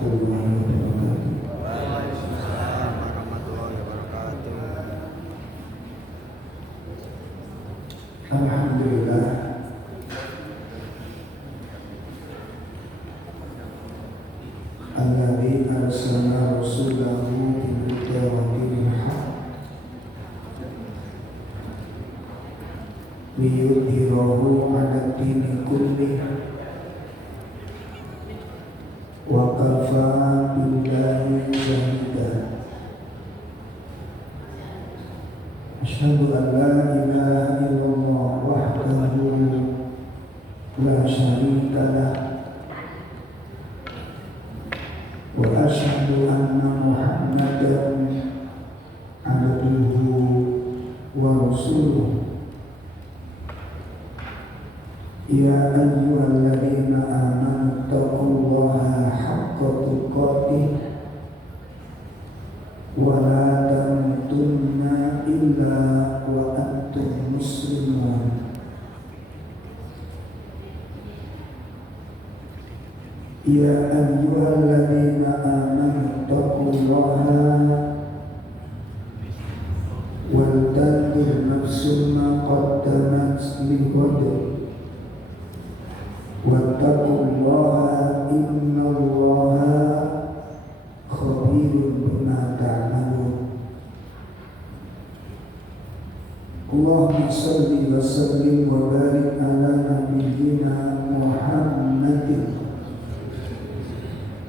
warahmatullahi wabarakatuh. Waalaikumsalam warahmatullahi wabarakatuh. Alhamdulillah, alladzi arsala rasulahu bil huda wa dinil haqq liyudhhirahu 'ala dini kullih wa kafaa billahi shahida. Asyhadu an la ilaha illallah wahdahu la syarika lah wa asyhadu anna Muhammadan abduhu wa rasuluh. Ya ayyuhalladzina amanu taqullaha haqqa tuqatih wa la tamutunna illa wa antum muslimun. Ya ayyuhalladzina amanu taqullaha wal tanzur nafsum ma qaddamat lighad wattaqullaha innallaha khabirun bima ta'malun. Allahumma shalli wa sallim wa barik ala nabiyyina Muhammadin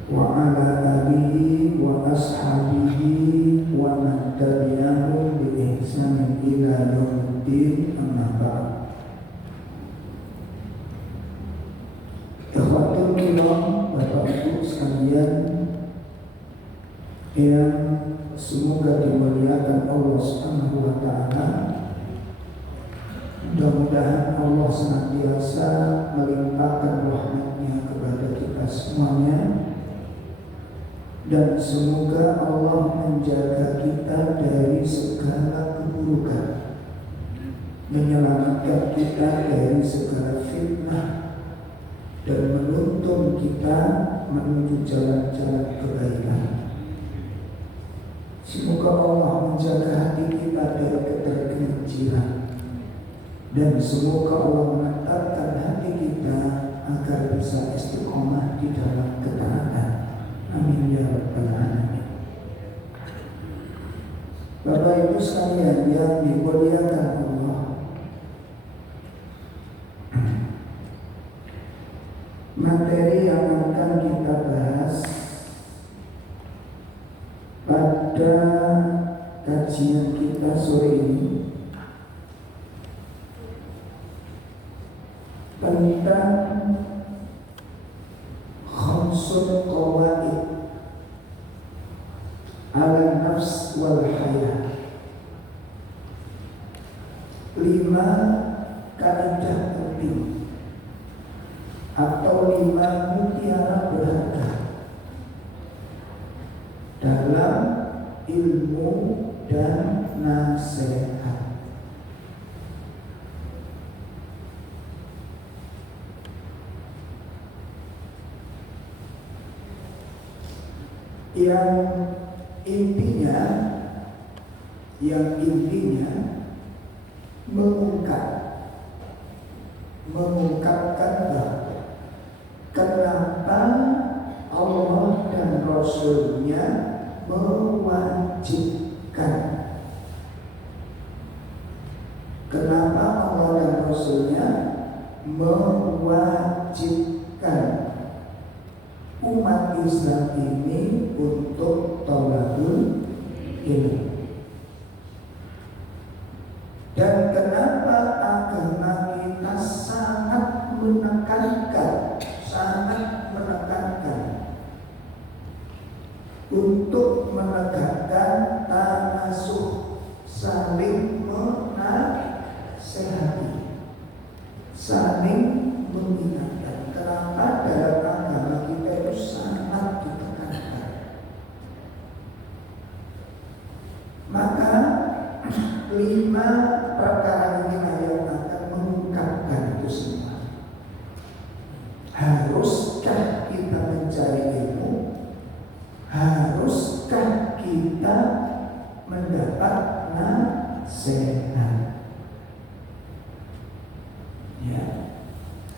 wa ala alihi wa ashabihi wa man tabi'ahum bi ihsanin ila yaumiddin, amma ba'd. Ikhwatul kiram, Bapak Ibu sekalian yang semoga dimuliakan Allah Subhanahu wa taala. Mudah-mudahan Allah senantiasa melimpahkan rahmat-Nya kepada kita semuanya, dan semoga Allah menjaga kita dari segala keburukan, menyelamatkan kita dari segala fitnah, dan menuntun kita menuju jalan-jalan kebaikan. Semoga Allah menjaga hati kita dari ketergelinciran, dan semoga Allah menetapkan hati kita agar bisa istiqomah di dalam ketaatan. Amin ya rabbal alamin. Bapak Ibu sekalian yang dimuliakan Allah, materi yang akan kita bahas pada kajian kita sore ini tentang khamsul qawaid ala nafs wal hayat, 5 kaidah penting atau 5 mutiara berharga dalam ilmu dan nasihat. Yang intinya mengungkapkan bahwa kenapa Allah dan Rasul-Nya mewajibkan, kenapa Allah dan Rasul-Nya mewajibkan umat Islam ini untuk thalabul ilmu, dan kenapa agama kita sangat menekankan untuk menegakkan tanasuh, saling menasehati, saling mengingatkan. Kenapa dalam agama kita itu sangat ditekankan? Maka 5 perkara ini yang akan mengungkapkan itu semua. Haruskah kita mencari ilmu? mendapat nasihat. Ya,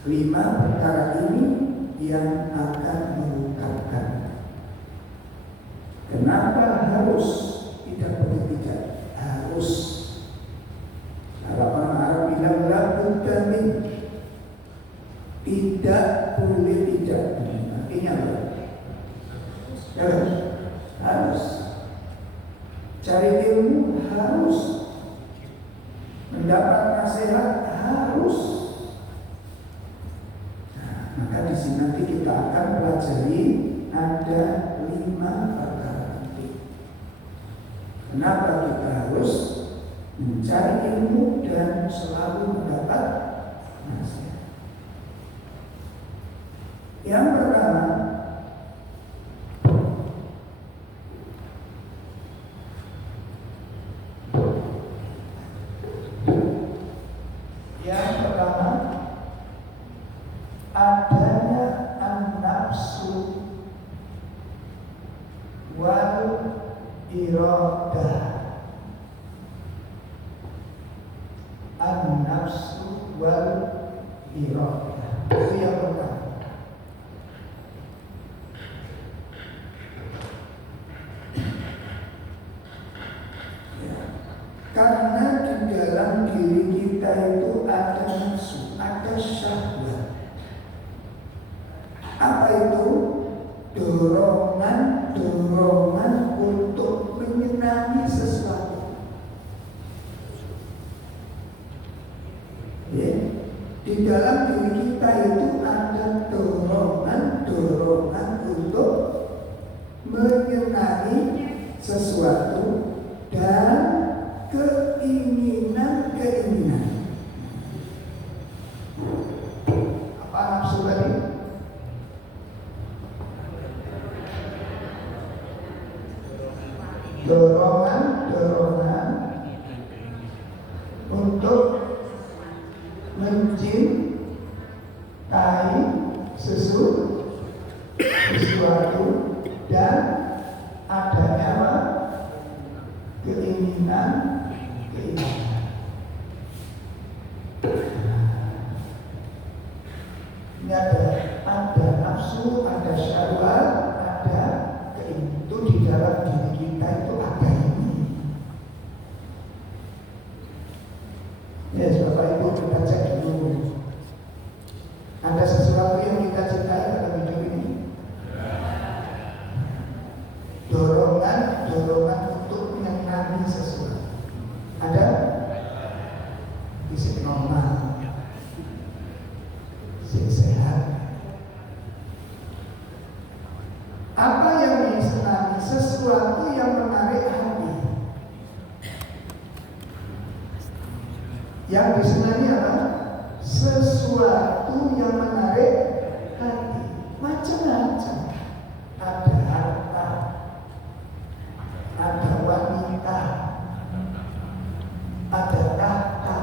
5 perkara ini yang akan mengungkapkan kenapa harus, tidak boleh tidak, harus. Kalau orang Arab bilang labudda min, tidak boleh tidak. Artinya apa? Harus. Cari ilmu harus. Mendapat nasihat harus. Nah, maka di sini nanti kita akan pelajari ada 5 perkara penting. Kenapa kita harus mencari ilmu dan selalu mendapat nasihat? Yang pertama, adanya an-nafsu wal iradah. An-nafsu wal iradah. Itu yang pertama. Ya. Karena di dalam diri kita itu ada nafsu, ada syahwat. Apa itu? Dorongan untuk menyenangi sesuatu. Ya. Di dalam diri kita itu ada dorongan untuk menyenangi sesuatu dan keinginan. Apa nafsu tadi? Dorongan untuk mencintai sesuatu dan adanya apa? Keinginan. Ini ada nafsu, ada syahwat, ada keinginan. Itu di dalam diri kita itu ada ini. Ya, Bapak Ibu kita cek dulu. Ada sesuatu yang kita cintai dalam hidup ini? Dorongan untuk menyenangi sesuatu. Ada? Fisik normal, fisik sehat. Apa yang disenangi? Sesuatu yang menarik hati. Yang disenangi apa? Sesuatu yang menarik hati. Macam-macam. Ada harta, ada wanita, ada tahta.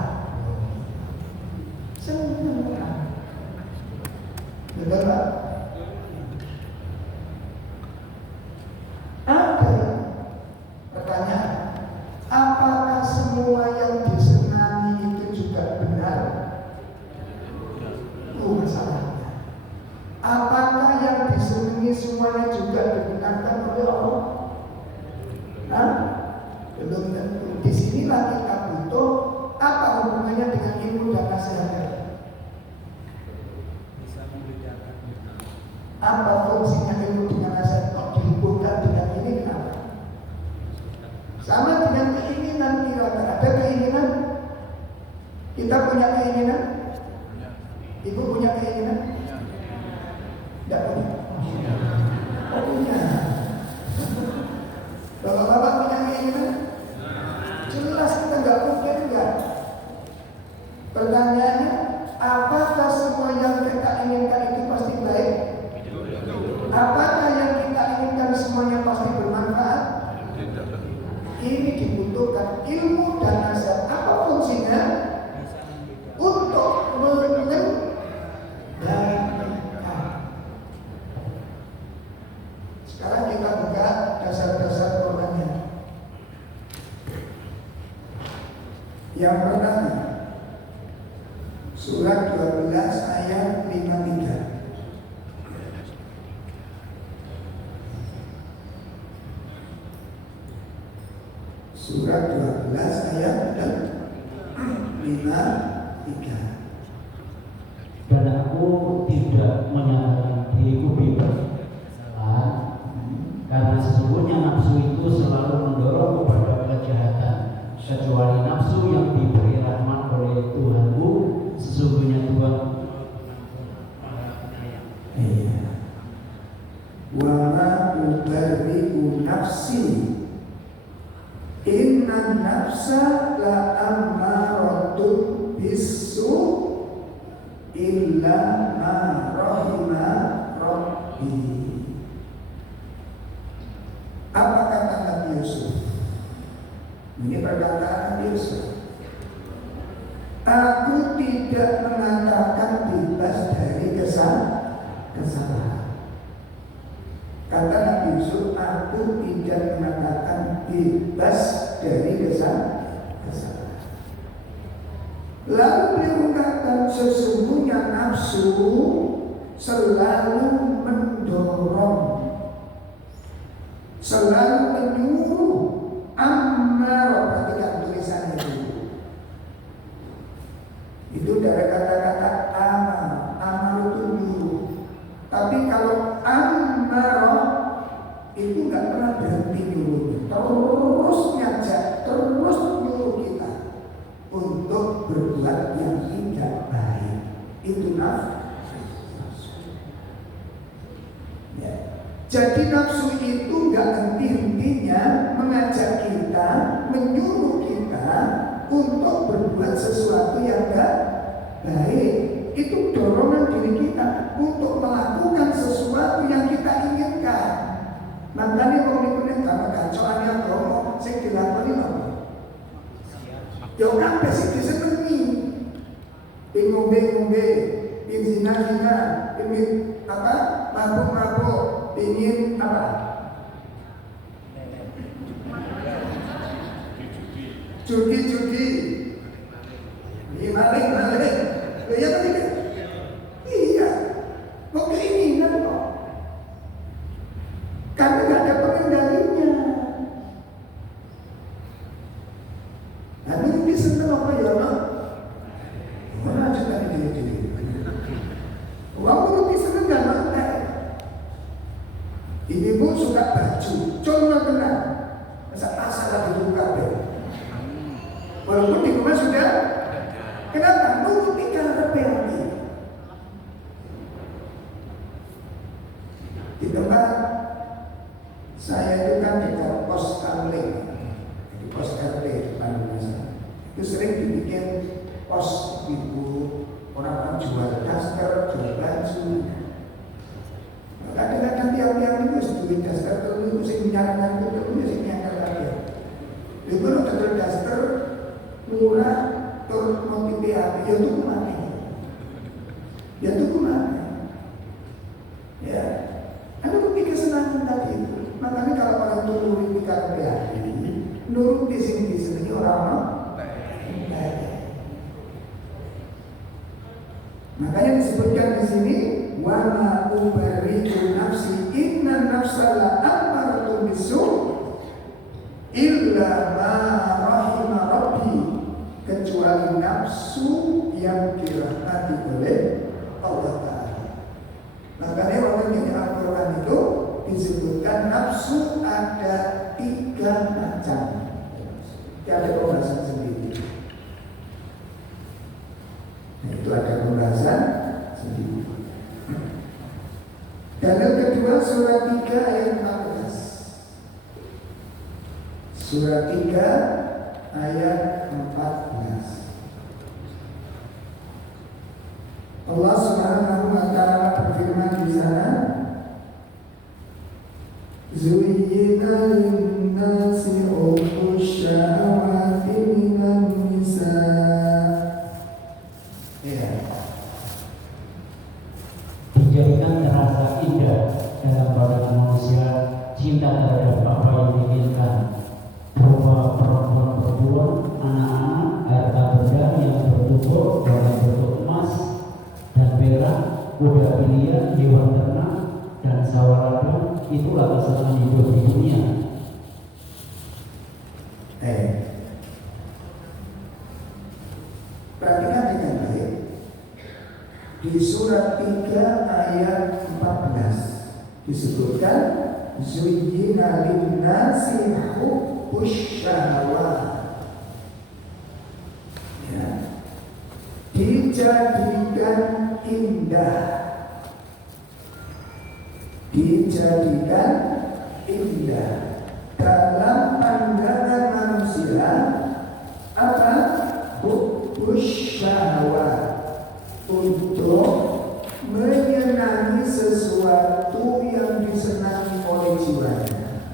Semua. Betul Pak? Ada. Pertanyaan, apakah semua yang disenangi itu juga benar? Masalahnya, apakah yang disenangi semuanya juga dibenarkan oleh Allah? Belum tentu. Disinilah kita butuh apa hubungannya dengan ilmu dan nasihat. Apa fungsinya ilmu dengan nasihat? Kok dihubungkan dengan ini? Kenapa? Sama dengan keinginan kita. Ada keinginan? Kita punya keinginan? Ibu punya keinginan? Tidak punya? Oh punya. Kalau bapak punya keinginan? Jelas kita nggak mungkin enggak. Pertanyaannya, apakah semua yang kita inginkan itu pasti baik? Apakah yang kita inginkan semuanya pasti bermanfaat? Ini dibutuhkan ilmu dan nasihat. Apa fungsinya? Untuk sekarang kita buka dasar-dasar Qurannya. Yang pertama, surat 12 ayat 53. Surat 12 ayat 53. Dan aku tidak menyatakan diriku bebas kesalahan, karena sesungguhnya nafsu itu selalu mendorong kepada kejahatan, kecuali nafsu yang diberi rahmat oleh Tuhanku. Sesungguhnya Tuhan wa ma ubarri'u nafsi inna nafsa la ammaratun bisu illa ma rahima rabbi. Apa kata Nabi Yusuf? Ini perkataan Nabi Yusuf. Aku tidak mengatakan bebas dari kesalahan. Kata Nabi Yusuf, aku tidak mengatakan bebas dari kesalahan. Lalu beliau mengatakan, sesungguhnya nafsu selalu mendorong, selalu menyuruh. Ammar, perhatikan tulisannya itu dari kata-kata amar itu nyuruh. Tapi kalau ammar itu nggak pernah berhenti nyuruh, terus ngajak, terus nyuruh kita untuk berbuat yang tidak baik. Itu nafsu. Ya. Jadi nafsu itu nggak henti-hentinya mengajak kita, menyuruh kita untuk berbuat sesuatu yang nggak baik. Itu dorongan diri kita untuk melakukan sesuatu yang kita inginkan. Makanya kalau ini karena kacauannya agama, saya dilakoni apa? Ya kan basic disenengi. Ngombe-ngombe, zina-zina, apa? Mabuk-mabuk, ingin apa? Judi-judi, maling-maling. Ya kan tidak? Iya. Kok keinginan kok? Karena tidak ada pengendalinya. Lalu ini senang apa ya, Mak? Orang aja tadi diri-diri. Uang lebih senang gak, Mak? Ini pun suka baju, coba kenal. Masa pasal lagi buka deh. Walaupun di rumah sudah, kenapa? Nuruti karepe hati. Di tempat saya itu kan dekat pos kamling, di pos RT depan rumah saya. Itu sering dibikin pos ibu, orang-orang jual daster, jual baju. Kadang-kadang tiap-tiap itu duit daster terus sing nyarankan itu terus sing nyangkal lagi. Ibu lo terus daster murah terus mau PHP ya tuh kemana? Ya tuh kemana? Ya, ada bukti kesenangan tadi itu. Makanya kalau orang itu nuruti PHP, nuruti sini orang baik. Makanya disebutkan di sini wa ma ubarri'u nafsi inna nafsa la ammaratun bisu illa ma rahima rabbi, kecuali nafsu yang dirahmati oleh Allah Ta'ala. Makanya orang yang Al-Quran itu disebutkan nafsu ada 3 macam. Tidak ada pembahasan sendiri. Nah, itu ada pembahasan sendiri. Dalil kedua surat 3 ayat 14. Surat 3 ayat 14. Allah Subhanahu wa ta'ala berfirman di sana, Zuyyina lin-nasi hubbush syahawati minan nisa'. Ya. dijadikan terasa indah dalam pandangan manusia cinta terhadap apa yang diinginkan, berupa perempuan-perempuan, anak-anak, harta hewan ternak dan sawarada itulah pasangan hidup di dunia. Perhatikan dengan baik. Di surat 3 ayat 14 disebutkan zuyyina lin-nasi hubbus syahawat. Ya. Dijadikan indah, dijadikan indah dalam pandangan manusia apa? Hubbus syahawat, untuk menyenangi sesuatu yang disenangi oleh jiwanya.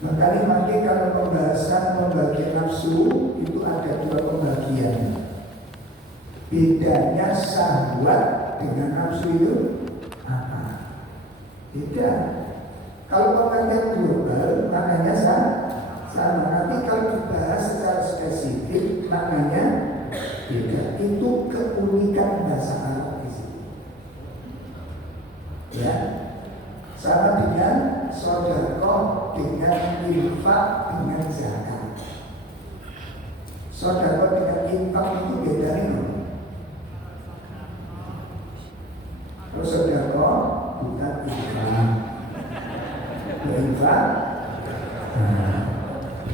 Makanya kalau pembahasan pembagian nafsu itu ada 2 pembagian. Bedanya syahwat dengan nafsu itu apa? Beda. Kalau pembagian global maknanya sama. Nanti kalau dibahas secara spesifik maknanya beda. Itu keunikan bahasa Arab di sini. Ya, sama dengan sedekah, dengan infak, dengan zakat. Sedekah dengan infak itu bedanya. Kalau sedekah bukan infak, infak.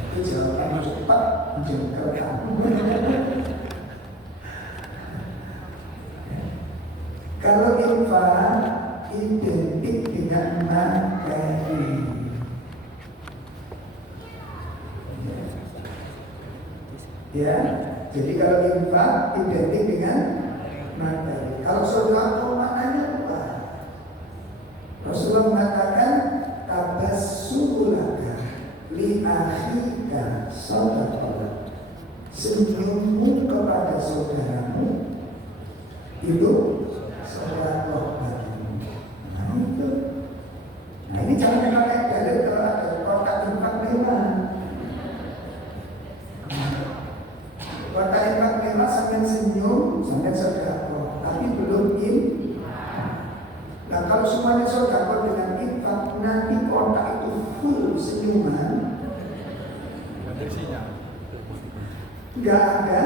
Itu jawaban cepat menjengkel kamu. Kalau infak identik dengan materi. Ya, jadi kalau infak identik dengan materi. Kalau sedekah maknanya apa? Rasulullah mengatakan tabassumulaka li akhika sadaqah. Senyummu kepada saudaramu itu sedekah bagimu. Nah itu. Nah ini jangan pakai dalil kalau ada kotak infak mewah. Kotak infak mewah sampai senyum, sampai sedekah, tapi belum Nah kalau semuanya sedekah dengan infak, nanti kotak itu full senyuman, nggak ada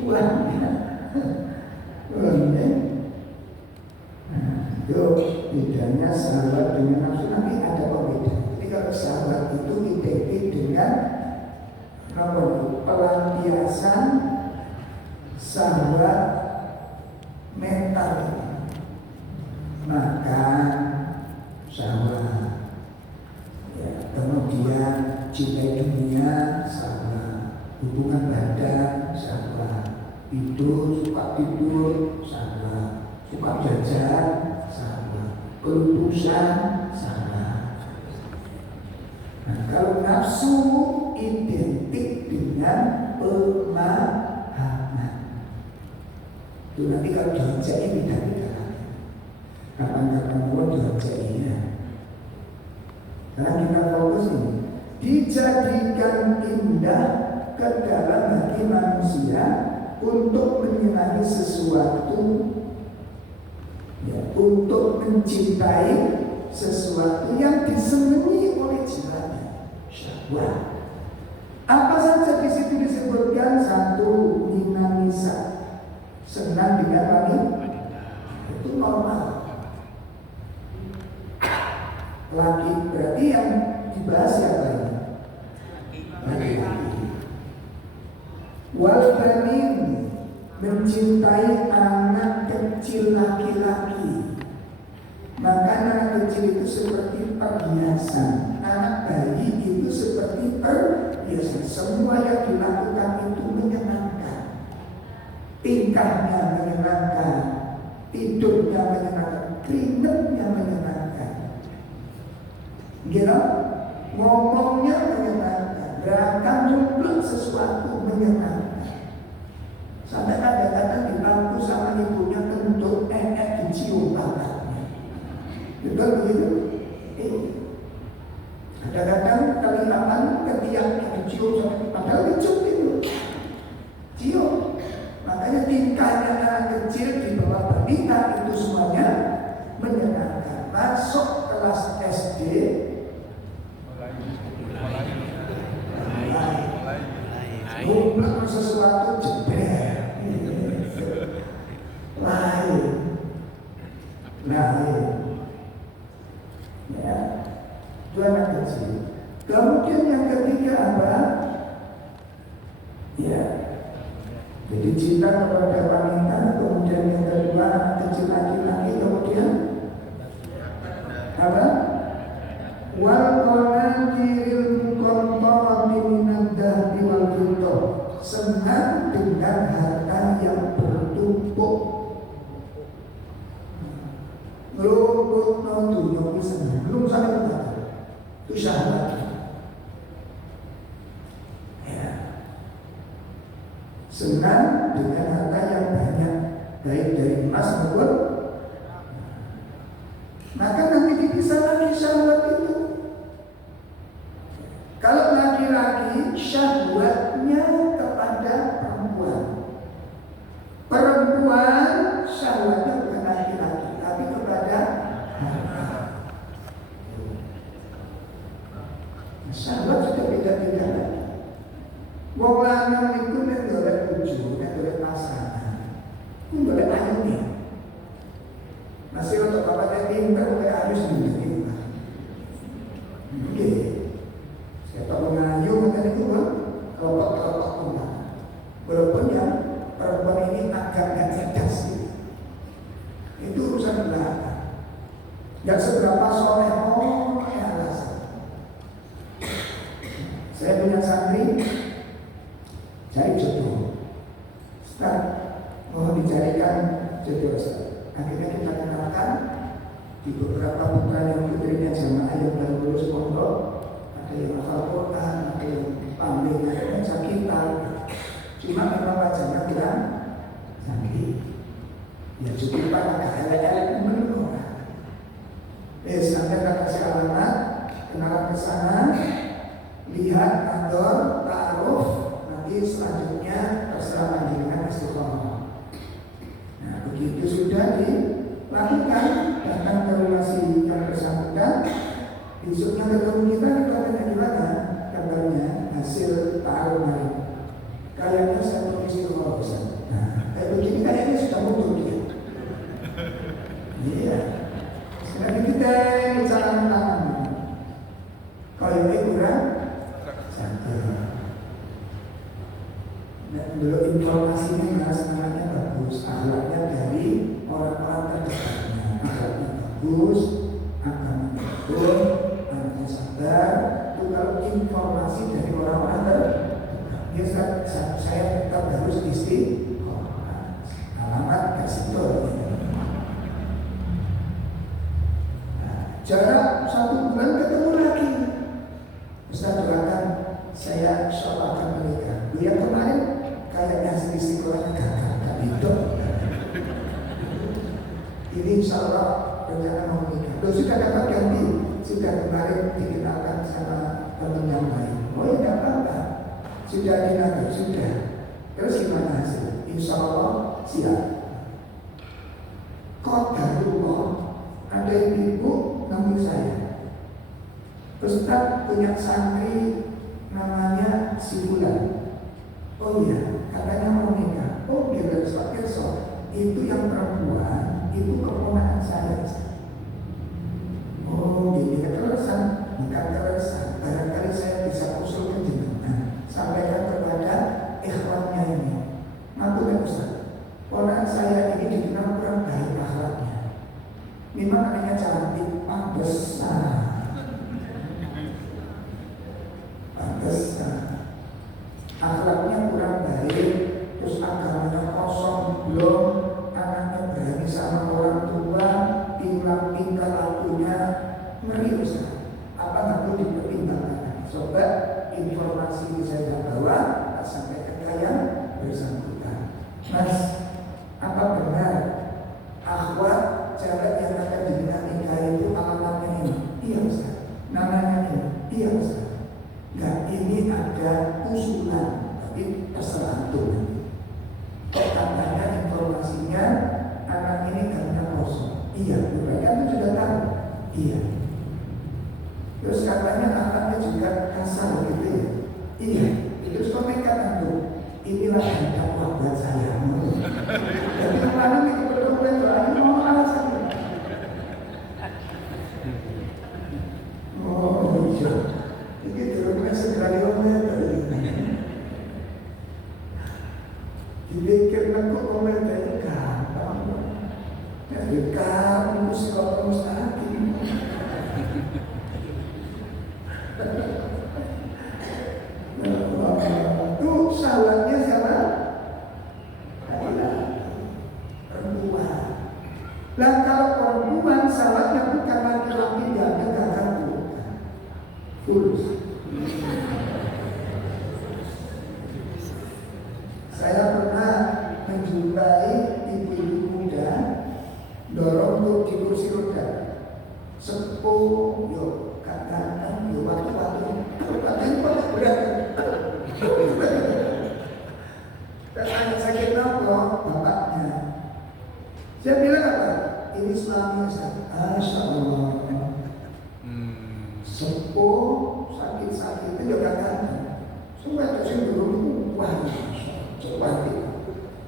uangnya. Itu bedanya sahabat dengan nafsu. Nanti ada pembedaan. Jadi kalau sahabat itu identik dengan pelampiasan sahabat mental, makan sahabat, ya, kemudian cinta dunia sahabat, hubungan badan sahabat, tidur suka tidur sahabat, suka jajan sahabat, kelutusan sahabat. Nah kalau nafsu identik dengan pemahaman. Itu nanti kalau dihujai beda-beda. Kapan-kapan pun dihujainya. Karena kita fokus ini dijadikan indah ke dalam hati manusia untuk menyenangi sesuatu, ya, untuk mencintai sesuatu yang disenangi oleh jiwanya. Syahwat. Apa saja di situ disebutkan? 1, minanisa, senang dengan wanita, itu normal. Laki berarti yang dibahas siapa ini? Laki-laki. Wal banin, mencintai anak kecil laki-laki. Maka anak kecil itu seperti perhiasan, anak bayi itu seperti perhiasan. Semua yang dilakukan itu menyenangkan, tingkahnya menyenangkan, tidurnya menyenangkan, keringetnya menyenangkan, gitu, ngomongnya menyenangkan, bahkan nyupluk sesuatu menyenangkan. Sampai kadang-kadang di bangku sama ibunya kentut, dicium bakatnya. Betul begitu? Kadang-kadang kelihatan ketiak dicium sampai padahal dicium itu. Cium. Makanya tingkahnya anak kecil di bawah balita itu kelas SD ngumpulkan sesuatu jebret lain ya, itu anak kecil. Kemudian yang ketiga apa? Ya, jadi cinta kepada wanita. Kemudian yang kedua anak kecil laki-laki. Kemudian apa? Wal qanatiril muqantarati minad dhahabi wal fiddah, senang dengan harta yang bertumpuk. Ngelumpuk no dunia senang, belum sampai kata itu syahwat. Ya, senang dengan harta yang banyak, baik dari emas maupun. Maka nanti dipisah lagi syahwat itu. Kalau laki-laki syahwatnya kepada perempuan, perempuan syahwatnya bukan laki-laki tapi kepada harta. Syahwat sudah beda-beda lagi. Wong lanang itu nek golek bojo, nek golek pasangan, itu golek ayune. Masih untuk bapak yang pintar, golek ayus sendiri. Oke. Saya tak mengayu macam itu kan, kelompok-kelompok rumah. Walaupun yang perempuan ini agak nggak cerdas gitu. Itu urusan belakang. Nggak seberapa soleh, ya alasan. Saya punya santri cari jodoh. Ustaz, mohon dicarikan jodoh Ustaz. Akhirnya kita kenalkan di beberapa putra yang putrinya jamaah yang baru lulus pondok. Ada yang hafal Quran, ada yang pandai baca kitab. Cuma memang wajahnya bilang canggih. Ya cukup agak elek-elek menurut orang. Sampai tak kasih alamat, kenalan ke sana, lihat kantor, ta'aruf, nanti selanjutnya terserah panjenengan istiqomah. Nah begitu sudah dilakukan, datang ke rumah si yang bersangkutan. Besoknya ketemu kita tanya gimana kabarnya hasil ta'aruf hari. Kayaknya saya permisi ke Ustaz. Nah, kayak begini kayaknya sudah muncul dia. Iya. Sekarang kita bicara tentang kalau ini kurang cantik. Dan belum informasinya nggak semangatnya bagus, akhlaknya dari orang-orang terdekatnya, akhlaknya bagus, agamanya betul, anaknya sabar. Itu kalau informasi dari orang-orang terdekat. Ya, saya tetap harus istiqomah. Alamat kasih tahu. Jarak 1 bulan ketemu lagi. Ustaz doakan saya insyaallah akan menikah. Yang kemarin kayaknya istiqomahnya gagal, tak hidup. Ini insyaallah rencana mau menikah. Loh, sudah dapat ganti, sudah kemarin dikenalkan sama teman yang lain. Oh ya tidak apa-apa. Sudah dikenal, sudah. Terus gimana hasil? Insyaallah siap. Qadarullah, ada ibu namanya saya. Ustaz punya santri namanya si Bulan. Oh iya, katanya mau nikah. Oh gila, besok itu yang perempuan, itu keponakan saya. Oh gini, keterusan, bukan keterusan. Barangkali saya bisa usul ke jenengan, sampaikan kepada ikhwannya ini. Mampu nggak Ustaz? Ponakan saya ini dikenal kurang baik akhlaknya. Memang anaknya cantik, pantesan. Akhlaknya kurang baik, terus agamanya kosong, belum anaknya berani sama orang tua, hilang tingkah lakunya, ngeri Ustaz. Apa nggak perlu dipertimbangkan? Coba informasi ini saya bawa, sampai ke kalian bersangkutan. Mas, apa benar akhwat cewek yang akan dibina nikah itu alamatnya ini? Iya Ustaz. Namanya ini? Iya Ustaz. Enggak, ini ada usulan, tapi terserah tuh. Katanya informasinya anak ini karena kosong. Iya, mereka itu sudah tahu. Iya. Terus katanya anaknya juga kasar gitu ya. Iya, terus komentar aku, inilah yang dakwah buat saya. Jadi kemarin itu berkomentar, ini mau alasan. Oh iya, ini turunnya segera komentar. Dipikir aku komentar itu gampang. Jadi kamu sekolah mustahil. Itu salatnya sama perempuan. Nah kalau perempuan salatnya bukan laki-laki, dia gagal fulus. Saya pernah menjumpai ibu-ibu muda dorong untuk di kursi roda. Sepuh, yo kadang-kadang yo waktu-waktu katanya pada berat. Dan anak sakit nopo bapaknya. Saya bilang apa? Ini suami saya. Masya Allah. Sepuh sakit-sakit itu juga kan. Semua kasih dulu wah. Coba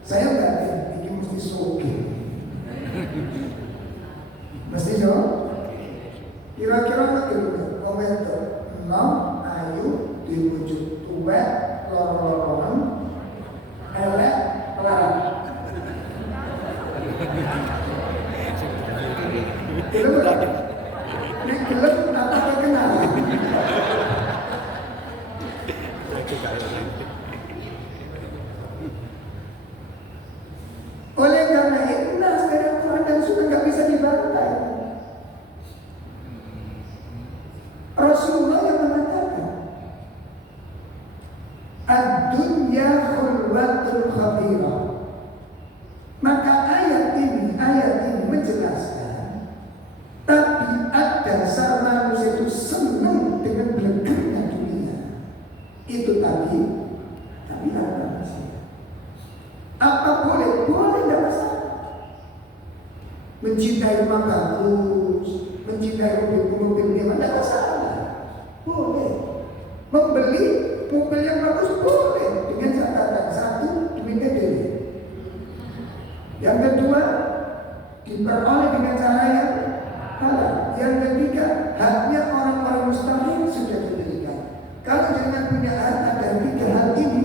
saya nggak ini mesti soge. Mesti so. Kira-kira komentar. Nom ayu diwujud tuwek lor-loran elek pelarang. Ini gelap apa terkenal? Oleh karena itu nasihat Tuhan dan sudah nggak bisa dibantai. Rasulullah yang mengatakan, ad-dunya khulwatul khabirah. Maka ayat ini menjelaskan tabiat dasar manusia itu senang dengan belegangnya dunia. Itu tabiat manusia. Apa boleh? Boleh, tidak masalah. Mencintai rumah bagus, mencintai mobil mewah, tidak masalah. Boleh. Membeli mobil yang bagus boleh, dengan catatan satu, duitnya diri. Yang kedua, diperoleh dengan cara yang halal. Yang ketiga, haknya orang-orang mustahil sudah diberikan. Kalau jangan punya hak ada tiga hal ini,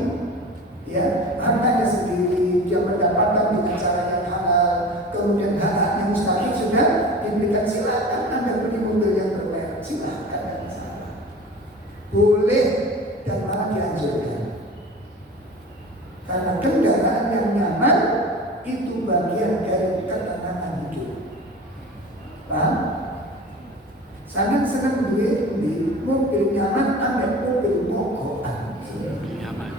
ya, hartanya sendiri, dia mendapatkan dengan cara yang halal, kemudian hak-haknya mustahil sudah diberikan. Silakan Anda beli mobil yang bermerek, silakan. Boleh dan malah dianjurkan. Karena kendaraan yang nyaman itu bagian dari ketenangan hidup. Paham? Sangat senang duit di mobil nyaman, ambil mobil mogokan. Nyaman.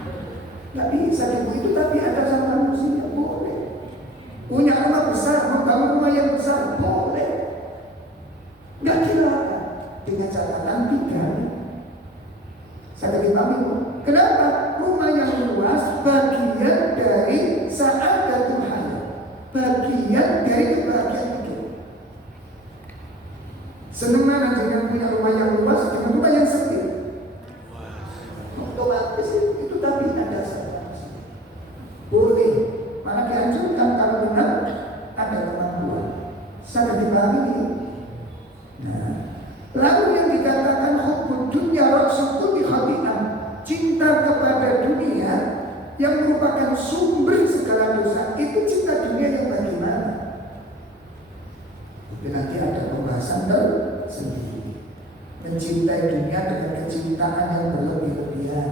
Nggak bisa itu, tapi ada sama manusia boleh. Punya rumah besar, membangun rumah yang besar boleh. Nggak dilarang dengan catatan tiga. Saya dipahami. Kenapa? Rumah yang luas bagian dari sa'adatul hayat, bagian dari kebahagiaan hidup. Senang mana dengan punya rumah yang luas dengan rumah yang sempit? Otomatis itu tapi ada manusia. Boleh, malah dianjurkan kalau benar ada kemampuan. Sangat dipahami. Nah, lalu yang dikatakan hubbud dunya ra'su kulli khati'ah, cinta kepada dunia yang merupakan sumber segala dosa. Itu cinta dunia yang bagaimana? Itu nanti ada pembahasan tersendiri. Mencintai dunia dengan kecintaan yang berlebih-lebihan,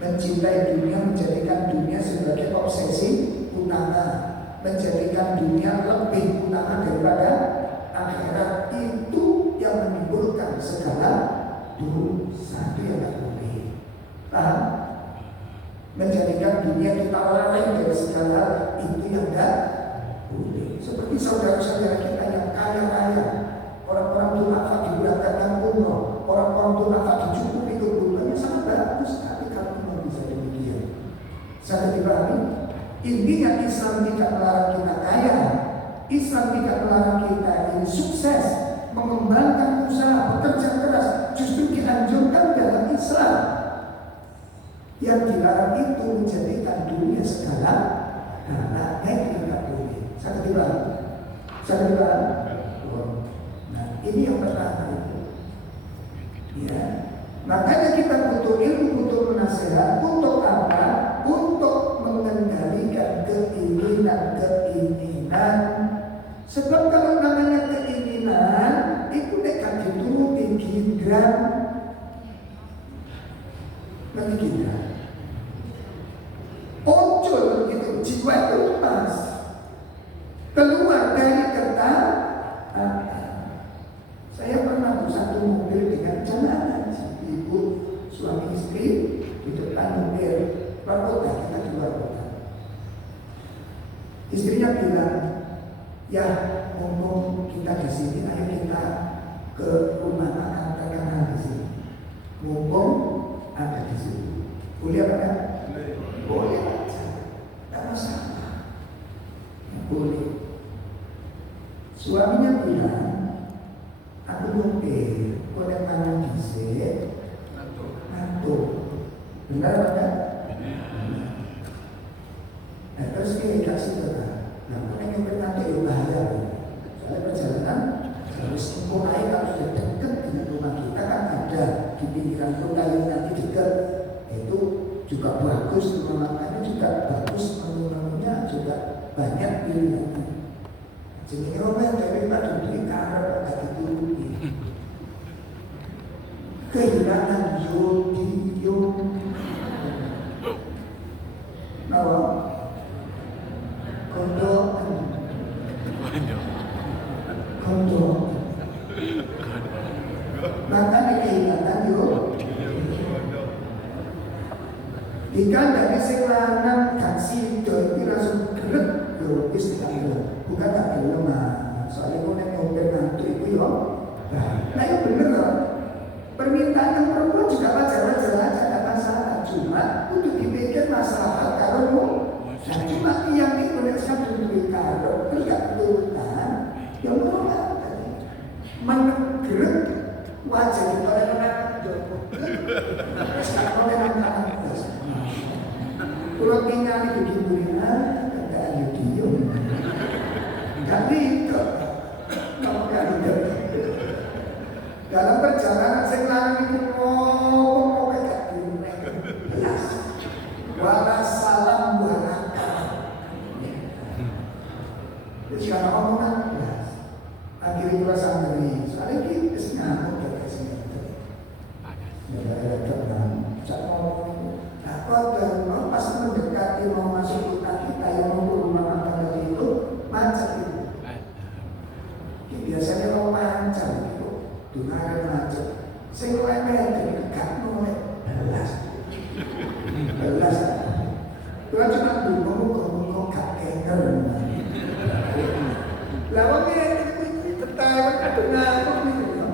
mencintai dunia, menjadikan dunia sebagai obsesi utama, menjadikan dunia lebih utama daripada akhirat, itu yang menimbulkan segala dosa. Itu yang tidak boleh. Paham? Menjadikan dunia kita lalai dari segala itu yang tidak boleh. Seperti saudara-saudara kita yang kaya-kaya, orang-orang duafa dibuatkan yang umroh, orang-orang duafa dicukupi kebutuhannya, sangat bagus sekali kalau memang bisa demikian. Sangat dipahami. Intinya Islam tidak melarang kita kaya, Islam tidak melarang kita ini sukses, mengembangkan usaha, bekerja keras. Justru yang dilarang itu menjadikan dunia segala galanya itu tidak boleh. Saya ketiba. Nah, ini yang pertama itu. Ya, makanya kita butuh ilmu, butuh nasihat. Untuk apa? Untuk mengendalikan keinginan. Sebab kalau namanya keinginan itu dekat dituruti gibran. Nanti gibran. Muncul gitu, jiwa itu lepas. Keluar dari ketaatan. Saya pernah satu mobil dengan jamaah ibu suami istri di depan mobil luar kota, kita di luar kota. Istrinya bilang, ya mumpung kita di sini, ayo kita ke rumah makan terkenal di sini. Mumpung ada di sini, boleh apa kan? Boleh aja, tidak masalah. Boleh. Suaminya bilang, aku mobil, boleh tangan gisik, ngantuk. Benar apa? Nah, terus ini kasih benar. Nah, orang yang bernantuk ya bahaya. Soalnya perjalanan harus mulai kalau sudah dekat dengan rumah kita kan ada di pinggiran kota yang nanti dekat. Itu juga bagus, rumah-rumahnya juga bagus, menu-menunya juga banyak pilihannya. Jadi Roman dari pada beli karena tak dituruti. Kehilangan yodium. Nawa kondok. Makanya kehilangan yodium. Jika dari selanang kasih itu langsung gerak logis tidak bukan tak belum soalnya kau nak ngobrol nanti itu yo. Nah itu bener loh. Permintaan yang perempuan juga wajar-wajar aja, tidak masalah. Cuma untuk dipikir masalah kalau nah cuma yang itu saya dulu kalau tidak turutan yang normal tadi menegrek wajah kita yang sekarang kau memang tangan kalau tinggal di begini tidak ada diam. Jadi itu dalam perjalanan saya lari itu ngomong kayak gini belas wala salam baraka. Jadi kalau omongan belas akhirnya kita santri soalnya kita senang kita senang ya tenang cak ngomong nah pas mendekati mau masuk kita yang mau rumah makan itu macet itu. Biasanya kalau lancar gitu, dengar macet. Saya lemet, gak nolak, belas. Tuhan cuma ngomong gak kenger. Lawangnya itu tetap dengar gitu.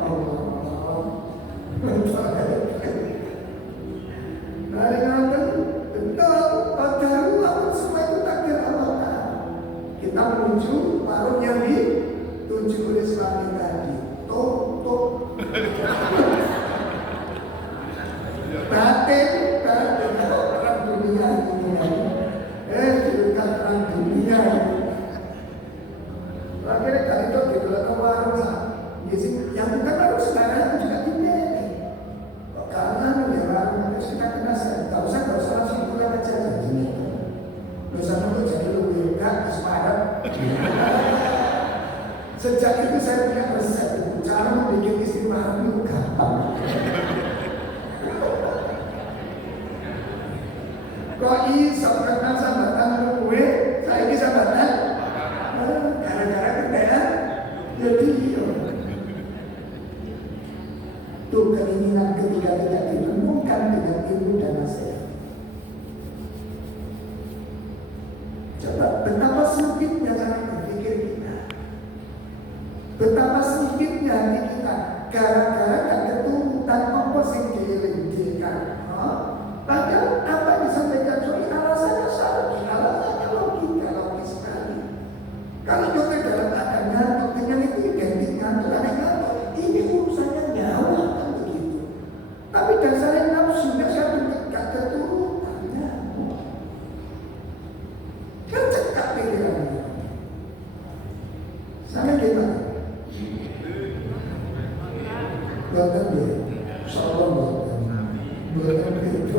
Dari nonton, betul. Padahal aku semua itu takdir Allah. Kita menuju warung yang dituju oleh suami tadi. Tok. Batin perang dunia ini. Juga perang dunia. Akhirnya kali itu di dalam warung yang bukan warung sekarang juga dipilih. Karena ya warung itu kita kena gak usah langsung pulang aja. Dosa itu jadi lebih gak sepadan. Sejak itu saya punya resep cara membuat istimewa itu gampang. Kok iso kenal sambatan kue, saya ini sambatan gara-gara ketean jadi tuh keinginan ketika tidak direnungkan dengan ilmu dan nasihat. Coba betapa sempitnya cara berpikir kita, betapa sedikitnya hati kita gara-gara tak keturutan apa yang diilintikan. Padahal apa yang disampaikan soal alasannya salah, alasannya logis sekali. Kalau kita dalam keadaan ngantuk, dengan itu identik ngantuk, aneh ngantuk, ini urusannya nyawa kan begitu. Tapi dasarnya nafsu, dasarnya gak keturutan. Bukan dia, Shalom bukan itu.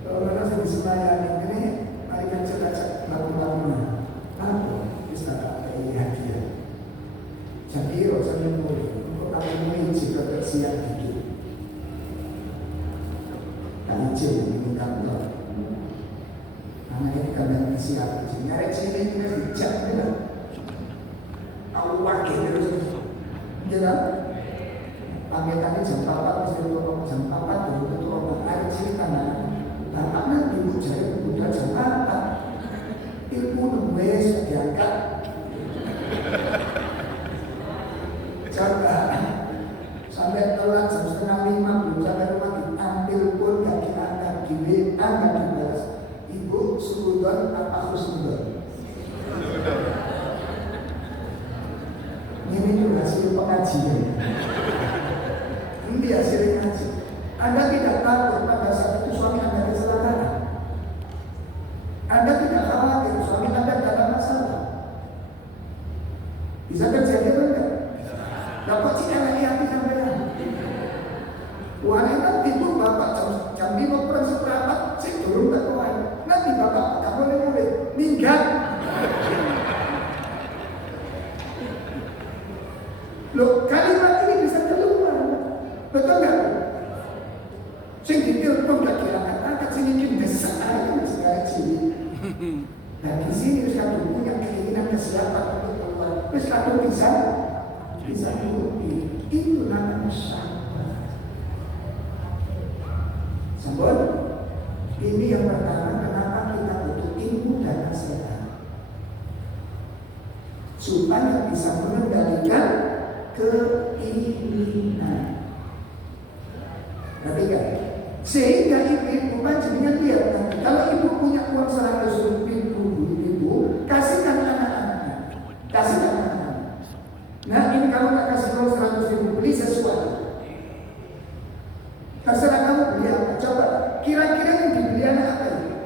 Kalau mana saya disemayani ini, mari kita baca lagu-lagunya. Aku bisa pakai hadiah. Jadi saya mulai untuk aku mulai jika tersiap hidup. Kali cil ini kantor. Anak ini kadang siap. Nyari cili ini hijab ni lah. Aku pakai terus. Jangan. Panggil tadi jam 4, mesti lupa jam 4 dulu itu orang air cili tanah. Bapaknya ibu jari udah jam 4. Ilmu nulis diangkat. Coba sampai telat jam 4:30 belum sampai rumah diambil pun gak diangkat di WA gak dibalas. Ibu sudon apa husnudon? Ini juga hasil pengajian. Ini hasil ngaji. Anda tidak takut pada saat itu suami Anda kecelakaan. Anda tidak khawatir suami Anda dalam masalah. Bisa terjadi enggak? Dapat sih lagi hati sampean. Wanita tidur bapak jam 5 kurang seperempat, saya turun ke kawan. Nanti bapak tak boleh minggat. Loh, kalimat ini bisa keluar, betul nggak? Sing ditelepon gak kira-kira, sing ingin desak aja segala sini. Nah di sini satu punya keinginan kesiapan untuk keluar. Terus satu bisa mungkin itu namanya sabar. Sabar. Ini yang pertama kenapa kita butuh ilmu dan nasihat supaya bisa mengendalikan keinginan. Ketiga, sehingga ibu panjenengan lihat nanti kalau ibu punya uang 100.000 kasihkan anak-anaknya, kasihkan anak-anak. Nah ini kalau nggak kasih uang 100.000 beli sesuatu. Terserah kamu beli apa. Coba kira-kira yang dibeli anak apa ini?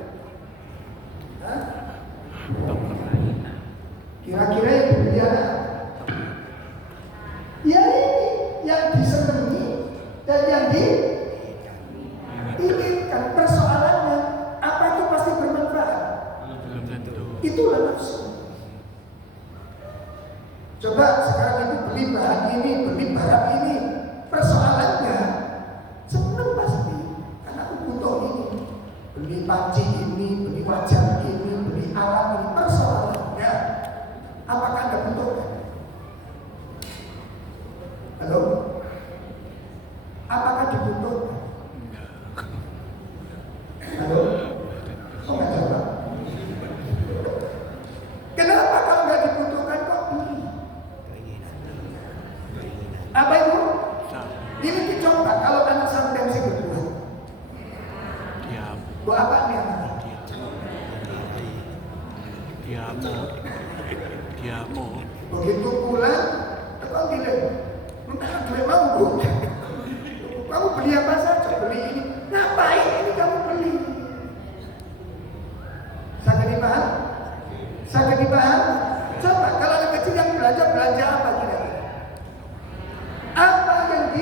Kira-kira yang dibeli anak apa? Ya ini yang disenangi dan yang diinginkan. Persoalannya apa itu pasti bermanfaat? Itulah nafsu. Coba sekarang itu beli bahan ini, beli barang ini. Persoalannya senang pasti karena aku butuh ini. Beli panci ini, beli wajan ini, beli alat ini. Persoalannya apakah Anda butuhkan? Halo? Apakah dibutuhkan? Halo? Kok nggak jawab? Kenapa kalau nggak dibutuhkan kok beli? Apa itu? Ini dicoba kalau anak sampai mesti berdua. Buat apa nih anak? Diamo. Begitu pulang, tekan tidak. Entah duit mau bu. Kamu beli apa saja, beli ini. Ngapain ini kamu beli? Sangat dipaham? Sangat dipaham? Coba kalau anak kecil yang belanja apa kira-kira? Apa yang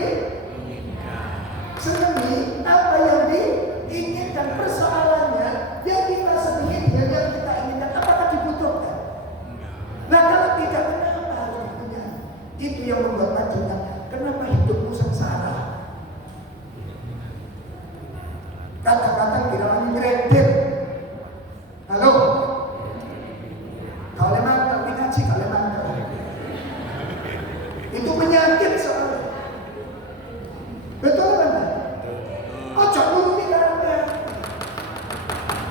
disenangi? Apa yang diinginkan? Persoalannya yang kita senangi dengan yang kita inginkan. Apakah dibutuhkan? Nah kalau tidak, kenapa harus punya? Itu yang membuat majunya. Kenapa hidupmu sengsara? Kata-kata kira-kira ngeredit. Halo? Kalau memang ngaji, kalau memang itu penyakit soalnya. Betul kan? Ojo dulu pikirannya.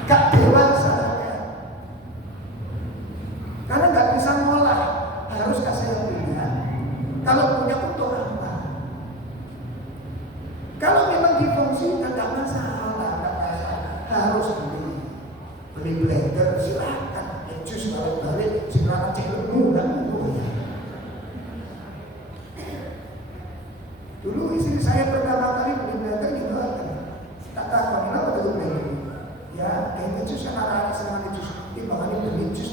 Gak dewasa. Karena gak bisa ngolah. Harus kasih yang punya. Kalau punya untuk apa? Kalau memang difungsikan gak masalah, gak masalah. Harus beli blender silakan. Jus balik-balik silakan cilemu kan. Dulu istri saya pertama kali beli blender gitu aja. Kata kenapa beli blender? Ya, ini jus kan arah senang jus. Timbangan beli jus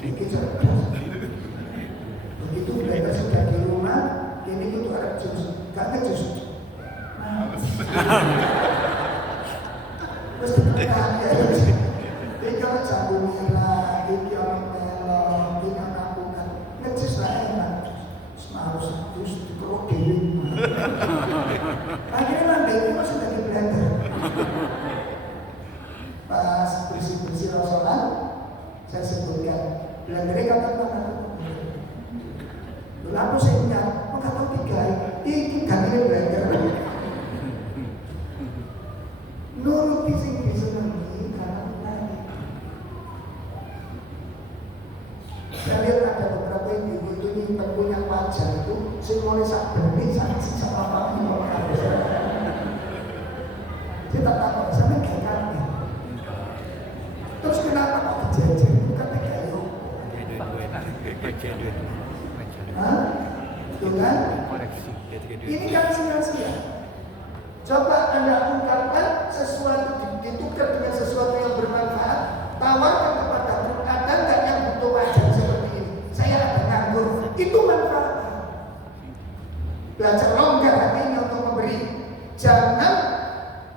Ini cerdas. Begitu blender sudah di rumah, ini itu ada jus, gak ada jus. Terus ditekan ya. Ini kalau jambu merah, ini orang melon, ini kampungan, ngejus lah enak. Harus jus dikeruk dewi. Akhirnya nanti itu masih lagi blender. Pas bersih-bersih rosolan, saya sebutkan blendernya kata-kata. Lalu saya ingat, kata tiga ini ganti blender. Nuruti sing disenangi karena tadi. Saya lihat ada beberapa ibu itu ini punya wajah itu semuanya sakit sangat sejak apa ini kalau ada saya. Saya tak tahu sampai kayaknya. Terus kenapa kok kejadian itu kata kayu? Hah? Itu kan? Ini kan sia-sia. Coba Anda ungkapkan sesuatu ditukar dengan sesuatu yang bermanfaat. Tawarkan kepada grup, ada nggak yang butuh wajar seperti ini? Saya ada nganggur. Itu manfaat. Belajar longgar hatinya untuk memberi. Jangan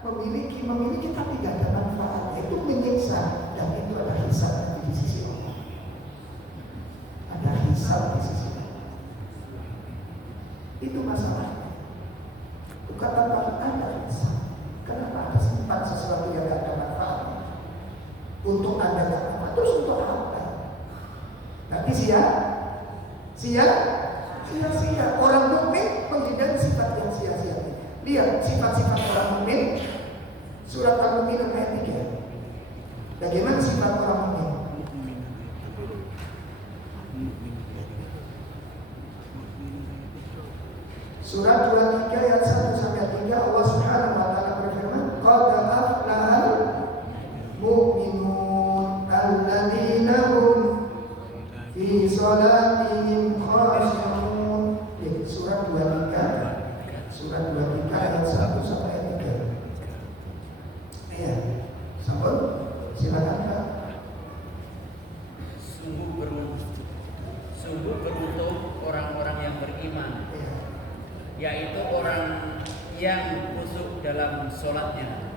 memiliki tapi tidak ada manfaat. Itu menyiksa dan itu ada hisab di sisi Allah. Ada hisab di sisi Allah. Itu masalah. Bukan ada hisab. Kenapa ada simpan sesuatu yang tidak ada manfaat? Untuk Anda tidak manfaat, terus untuk apa? Nanti sia-sia. Orang mukmin menghindari sifat yang sia-sia. Lihat sifat-sifat orang mukmin. Surat Al-Mu'minun ayat 3. Bagaimana sifat orang mukmin? Surat 23 ayat 1 sampai 3 Allah Subhanahu wa taala berfirman, "Qad aflahal mu'minun alladzina hum fi shalatihim khashi'un." Surat 23 ayat 1 sampai ayat 3. Iya. Sambung. Silakan Pak. Sungguh beruntung orang-orang yang beriman, yaitu orang yang khusyuk dalam sholatnya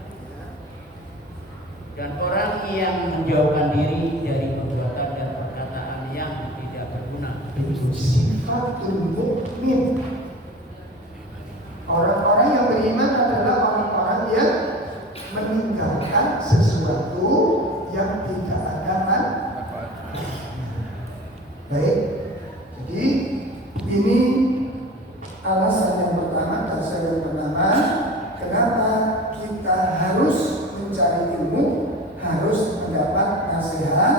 dan orang yang menjauhkan diri dari perbuatan dan perkataan yang tidak berguna. Itu sifatul mukmin. Orang-orang yang beriman adalah orang-orang yang meninggalkan sesuatu yang tidak ada manfaat. Baik. Jadi ini alasan yang pertama, dasar yang pertama, kenapa kita harus mencari ilmu, harus mendapat nasihat,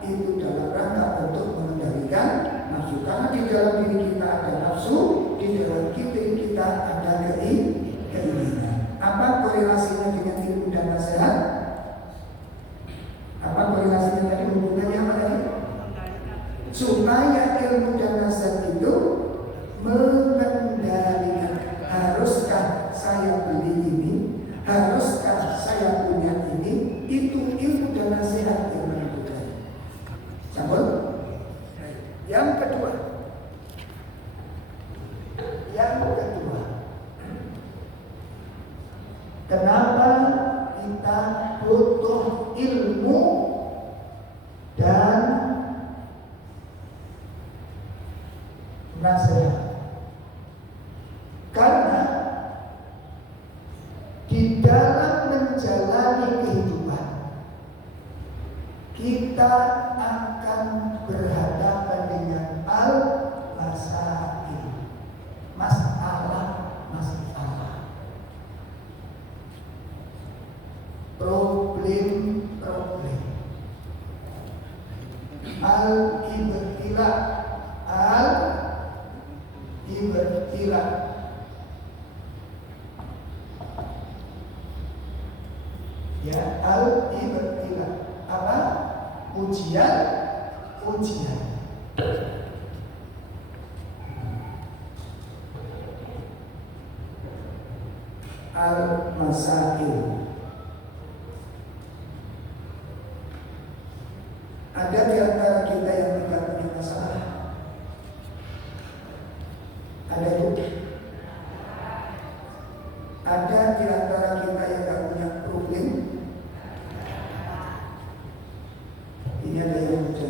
itu dalam rangka untuk mengendalikan nafsu. Karena di dalam diri kita ada nafsu, di dalam diri kita ada keinginan. Apa korelasinya dengan ilmu dan nasihat? Apa korelasinya tadi, hubungannya apa tadi? Supaya ilmu dan nasihat itu mengendalikan. Haruskah saya beli ini? Haruskah saya punya ini? Itu ilmu dan nasihat yang menentukan. Sambung. Yang kedua, kenapa kita butuh ilmu dan nasihat? Karena di dalam menjalani kehidupan kita akan berhadapan dengan masalah, problem. Al-ibtila. Ya, al-ibtila. Apa? Ujian. Al-masail. Ada di antara kita yang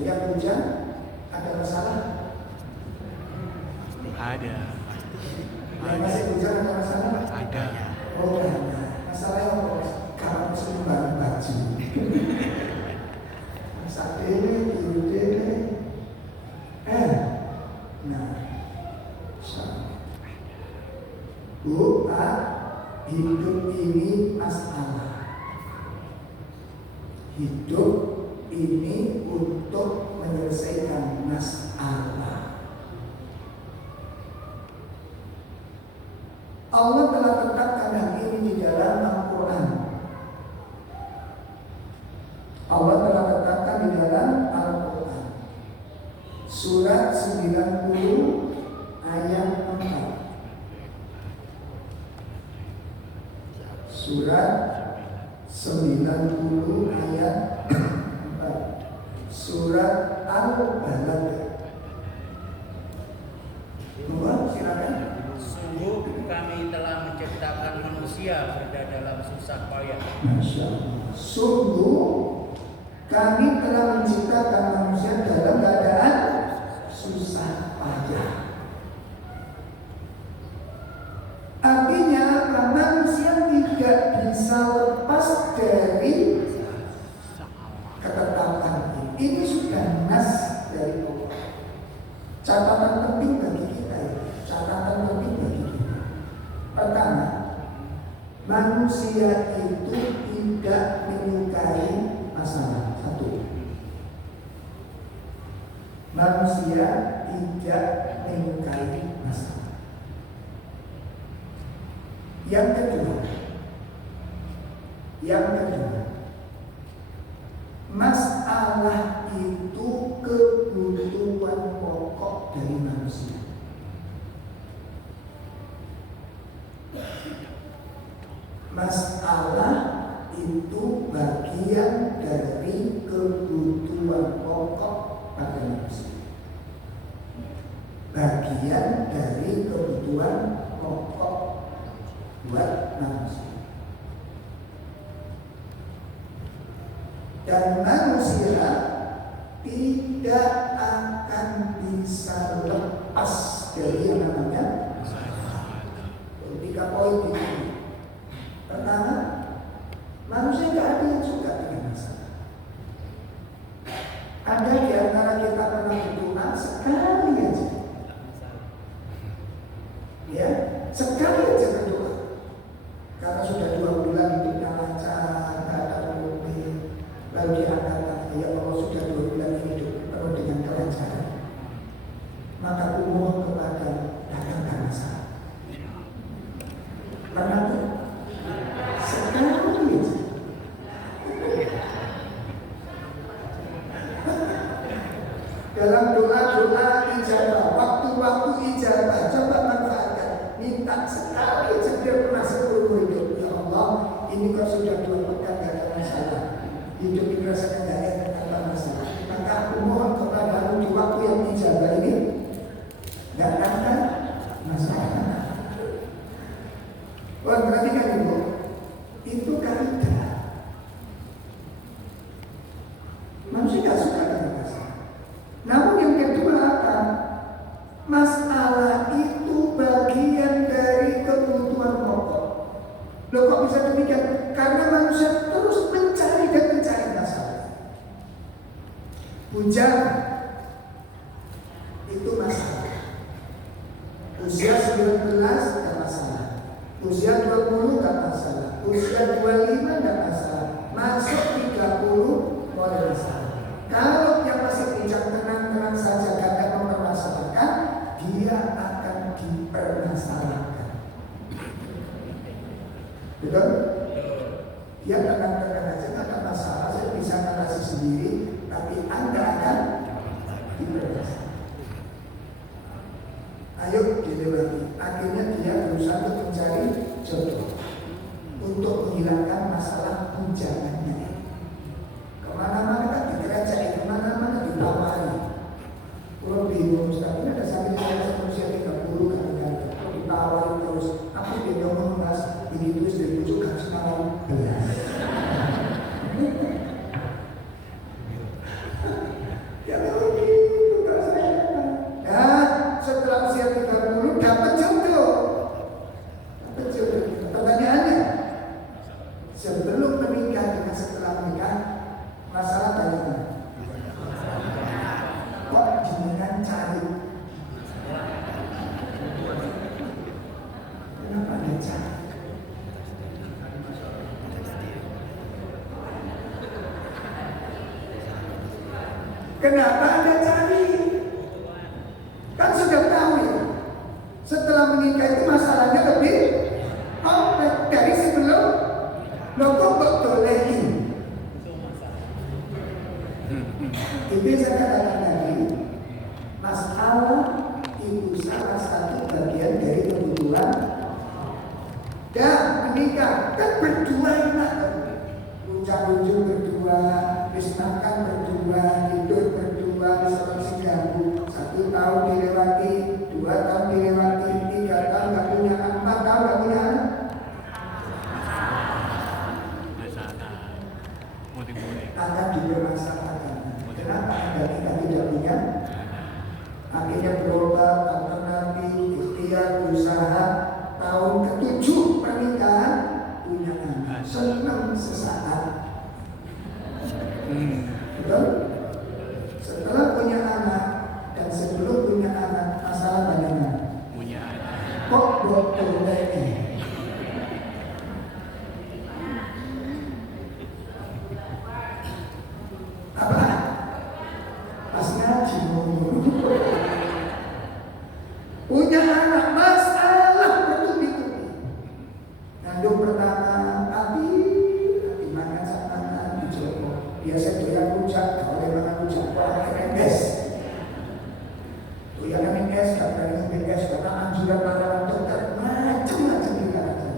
Yang bujang ada masalah? Ada. Yang masih bujang ada masalah? Ada. Oh ada. Masalahnya apa? Kalau seimbang baju. Masak dene, tidur dene. Nah, Bu, Pak, hidup ini masalah. Hidup ini untuk menyelesaikan masalah. Allah telah tetapkan hal ini di dalam Al-Quran. Allah telah tetapkan di dalam Al-Quran. Surat 90 ayat 4. Surat 90 ayat 4. Surat Al-Balad. Silakan. Sungguh kami telah menciptakan manusia berada dalam susah payah. Masya Allah. Sungguh kami telah menciptakan manusia dalam keadaan susah payah. Artinya manusia tidak bisa lepas dari ketetapan ini. Ini sudah nas dari Allah. Catatan penting bagi kita ya. Catatan penting bagi kita. Pertama, manusia itu tidak menyukai masalah. Satu, manusia tidak menyukai masalah. Yang kedua, masalah itu kebutuhan pokok dari manusia. Masalah itu bagian dari kebutuhan pokok pada manusia. Bagian dari kebutuhan pokok buat manusia. Dan manusia tidak akan bisa lepas dari yang namanya masalah. 3 poin ini. Pertama, manusia tidak ada yang suka dengan masalah. Ada di antara kita pernah berdoa sekali aja. Ya, sekali aja berdoa. Karena sudah 2 bulan hidupnya lancar, tidak ada problem. Lalu diangkat, ya Allah sudah 2 bulan hidup penuh dengan kelancaran. Maka aku mohon kepada datangkan masalah. Karena sekali aja. Dalam doa-doa ijabah, waktu-waktu ijabah, coba manfaatkan. Minta sekali aja biar pernah seumur hidup. Ya Allah, ini kau sudah 2 pekan gak ada masalah. Hidup ini rasanya gak enak tanpa masalah. Maka aku mohon kepadamu di waktu yang ijabah ini, datangkan masalah. Wah, perhatikan ibu, itu kaidah. Manusia gak suka dengan masalah. Namun yang kedua apa? Masalah itu bagian dari kebutuhan pokok. Loh kok bisa demikian? Karena manusia terus mencari dan mencari masalah. Bujang itu masalah. Usia 19 gak masalah. Usia 20 gak masalah. Usia 25 gak masalah. Masuk 30 mulai masalah. Kalau yang masih bijak tenang-tenang saja gak mempermasalahkan, dia akan dipermasalahkan. Betul? Dia tenang-tenang aja, gak ada masalah, saya bisa ngatasi sendiri, tapi Anda akan dipermasalahkan. Ayo dilewati. Akhirnya dia berusaha untuk mencari jodoh untuk menghilangkan masalah bujangannya. Kemana-mana kan dikerajai, kemana-mana ditawari. Kalau bingung Ustaz, ini ada sampai saya usia 30 kan ditawari terus. Aku dia ngomong mas, begitu istri bujuk harus jenengan cari? Kenapa Anda cari? Kenapa Anda cari? Kan sudah tahu ya, setelah menikah itu masalahnya lebih kompleks dari sebelum. Loh kok bolehin? Itu saya katakan tadi, masalah itu salah satu bagian dari kebutuhan. Dan menikah kan berdua enak, ucap-ucap berdua, bis makan berdua, tidur berdua, solusi ganggu. 1 tahun dilewati, 2 tahun dilewati, 3 tahun gak punya, 4 tahun gak punya. Akan dipermasalahkan. Kenapa Anda kita tidak punya? Akhirnya berobat, alternatif, ikhtiar, usaha. Tahun ke-7 pernikahan punya anak, senang sesaat. Betul? Setelah punya anak dan sebelum punya anak, masalah banyak. Punya anak. Kok boleh? Apa? Pas ngaji punya anak masalah bertubi-tubi. Ngandung pertama tapi makan sama dijogo. Biasa doyan rujak, kalau dia makan rujak, wah es. Doyan es, gak berani ngambil es karena anjuran para dokter macam-macam dikatakan.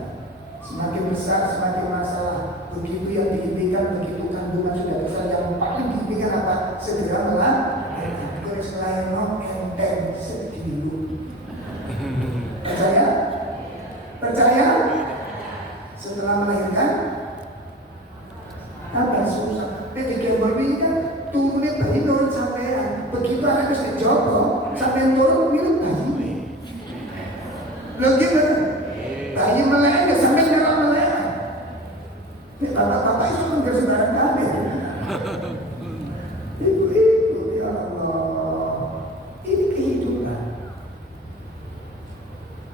Semakin besar semakin masalah. Begitu yang diimpikan, begitu kandungan sudah besar, yang paling diimpikan apa? Segera melahirkan. Terus melahirkan enteng sedih. Percaya? Percaya? Setelah melahirkan apa susah? Ketika bayi kan turunnya bayi turun sampean. Begitu anak itu jogo, sampean turun minum bayi. Lo gimana? Bayi melahirkan ya sampai nyerang melahirkan. Ya bapak-bapak itu kan gak sembarang kami. Ibu-ibu ya Allah, ini kehidupan.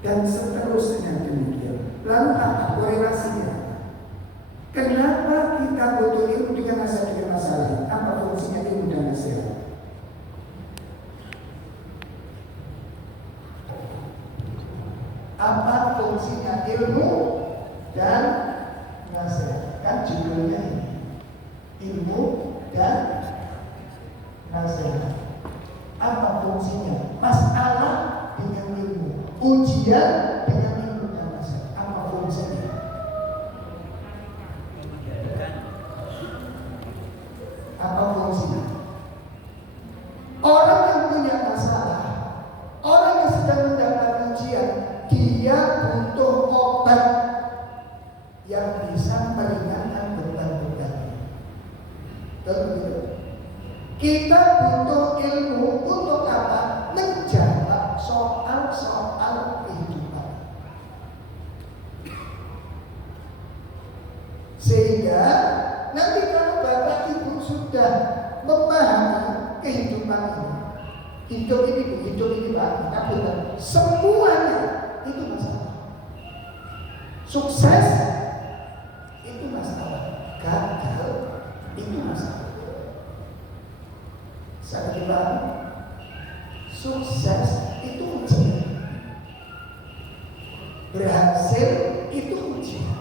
Dan seterusnya demikian. Lalu apa korelasinya? Kenapa kita butuh ilmu dengan masalah? Apa fungsinya ilmu dan nasihat? Apa fungsinya ilmu dan nasihat? Kan judulnya ini, ilmu dan nasihat. Apa fungsinya? Masalah dengan ilmu, ujian dengan ilmu dan nasihat. Apa fungsinya? Apa fungsinya? Orang yang punya masalah, orang yang sedang mendapat ujian, dia butuh obat yang bisa meringankan beban-beban. Kita butuh ilmu untuk apa? Menjawab soal-soal kehidupan. Sehingga nanti kalau Bapak Ibu sudah memahami kehidupan ini, hidup ini Pak, kita semuanya itu masalah. Sukses itu masalah, gagal itu masalah. Saya bilang sukses itu ujian, berhasil itu ujian,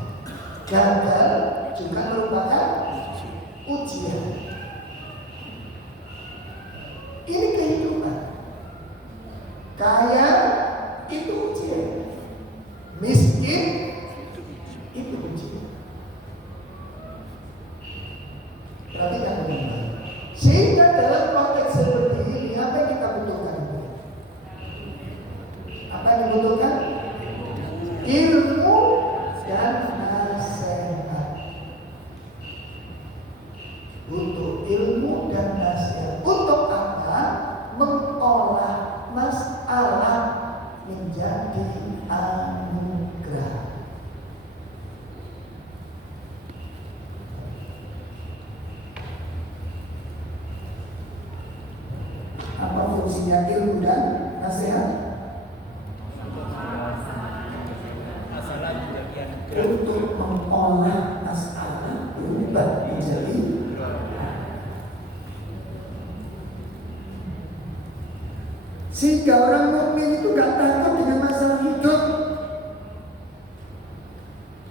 gagal juga merupakan ujian. Ini kehidupan. Kaya itu ujian, miskin itu ujian. Perhatikan benar. Sehingga dalam konteks seperti ini, apa yang kita butuhkan? Apa yang dibutuhkan? Ilmu dan nasihat. Butuh ilmu dan nasihat. Untuk apa? Mengolah masalah Apa fungsinya ilmu dan nasihat? Untuk mengolah masalah berubah menjadi sehingga orang mukmin itu gak takut dengan masalah hidup.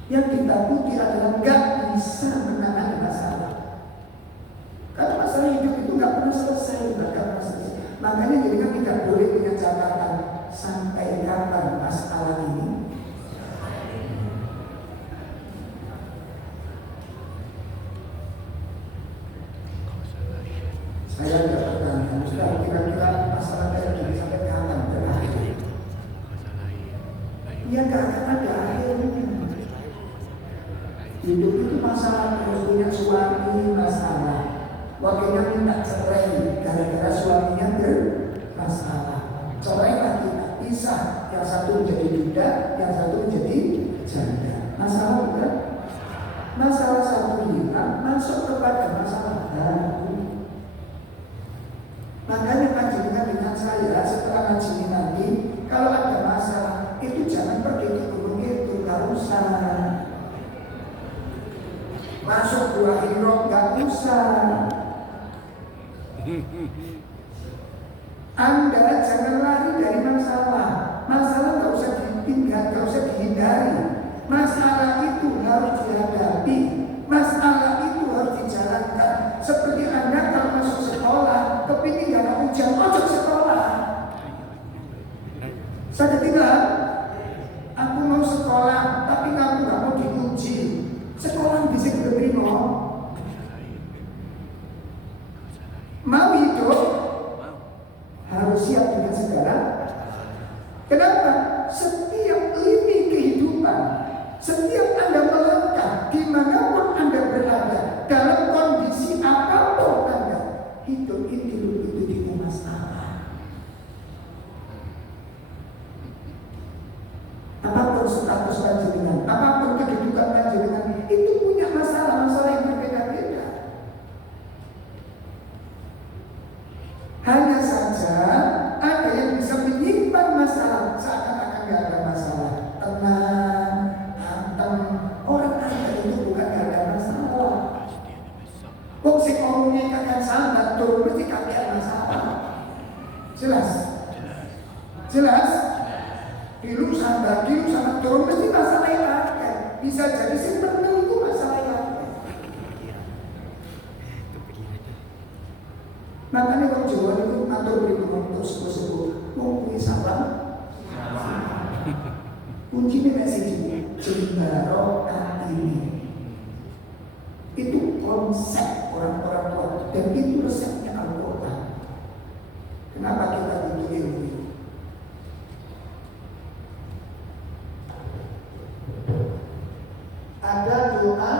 Yang ditakuti adalah gak bisa menangani masalah. Karena masalah hidup itu gak pernah selesai, gak pernah selesai. Makanya jadinya tidak boleh punya catatan sampai kapan masalah ini. Saya tidak bertanya, Ustaz, kira-kira masalah kayak gini sampai kapan berakhir? Ya gak akan ada akhirnya. Hidup itu masalah, harus punya suami masalah. Wakilnya minta cerai gara-gara suaminya bermasalah. Cerai lagi, pisah. Yang satu menjadi duda, yang satu menjadi janda. Masalah bukan? Masalah satu hilang, masuk kepada masalah baru. Makanya panjenengan dengan saya setelah ngaji ini nanti, kalau ada masalah itu jangan pergi ke gunung itu, gak usah. Masuk Gua Hiro gak usah. Anda jangan lari dari masalah. Masalah gak usah ditinggal, gak usah dihindari. Masalah itu harus dihadapi. Masalah itu harus dijalankan. Seperti Anda kalau masuk sekolah, kepingin gak ada ujian, ojo sekolah. Saya tinggal, aku mau sekolah, tapi kamu gak mau diuji. Sekolah bisa diterima. Mau hidup, harus siap dengan segala. Kenapa? Setiap lini kehidupan, setiap Anda melangkah, dimanapun Anda berada, dalam kondisi apapun Anda, hidup itu tidak masalah. Apapun status panjenengan, apapun kedudukan panjenengan, itu punya masalah-masalah yang berbeda-beda. Hanya saja ada yang bisa menyimpan masalah seakan-akan gak ada masalah. Tenang, anteng. Orang ada itu bukan gak ada masalah. Kok si omongnya kakak sambat tuh mesti kakek masalah. Jelas? Jelas? Dilu sambat turun mesti masalah yang ada. Bisa jadi si penuh itu masalah yang ada. Makanya kalau Jawa itu atur berikut terus sebut mau kuih salam. Kuncinya kasih jembaro ini. Itu konsep orang-orang tua dan itu resepnya Al-Quran. Kenapa kita butuh ilmu? Ada doa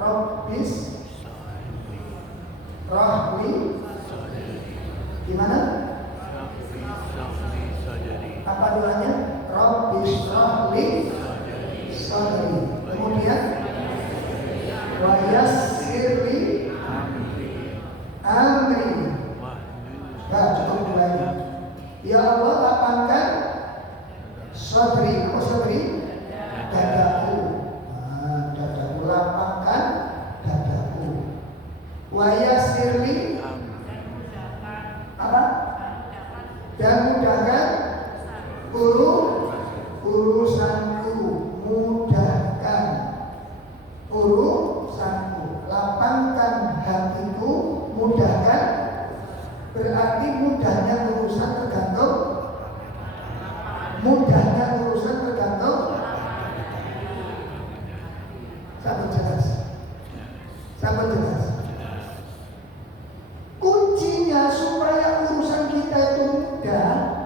Rabbis Rahmi. Gimana? Apa doanya? Rabbis Rahmi Sadri. Kemudian wa yassirli amri. Nah, cukup lagi. Ya Allah, lapangkan sadri. Apa sadri? Dadaku. Dadaku, lapangkan dadaku. Wa yassirli apa? Dan mudahkan urusanku, mudahkan urusanku, lapangkan hatiku, mudahkan. Berarti mudahnya urusan tergantung, mudahnya urusan tergantung. Sampai jelas, sampai jelas. Kuncinya supaya urusan kita itu mudah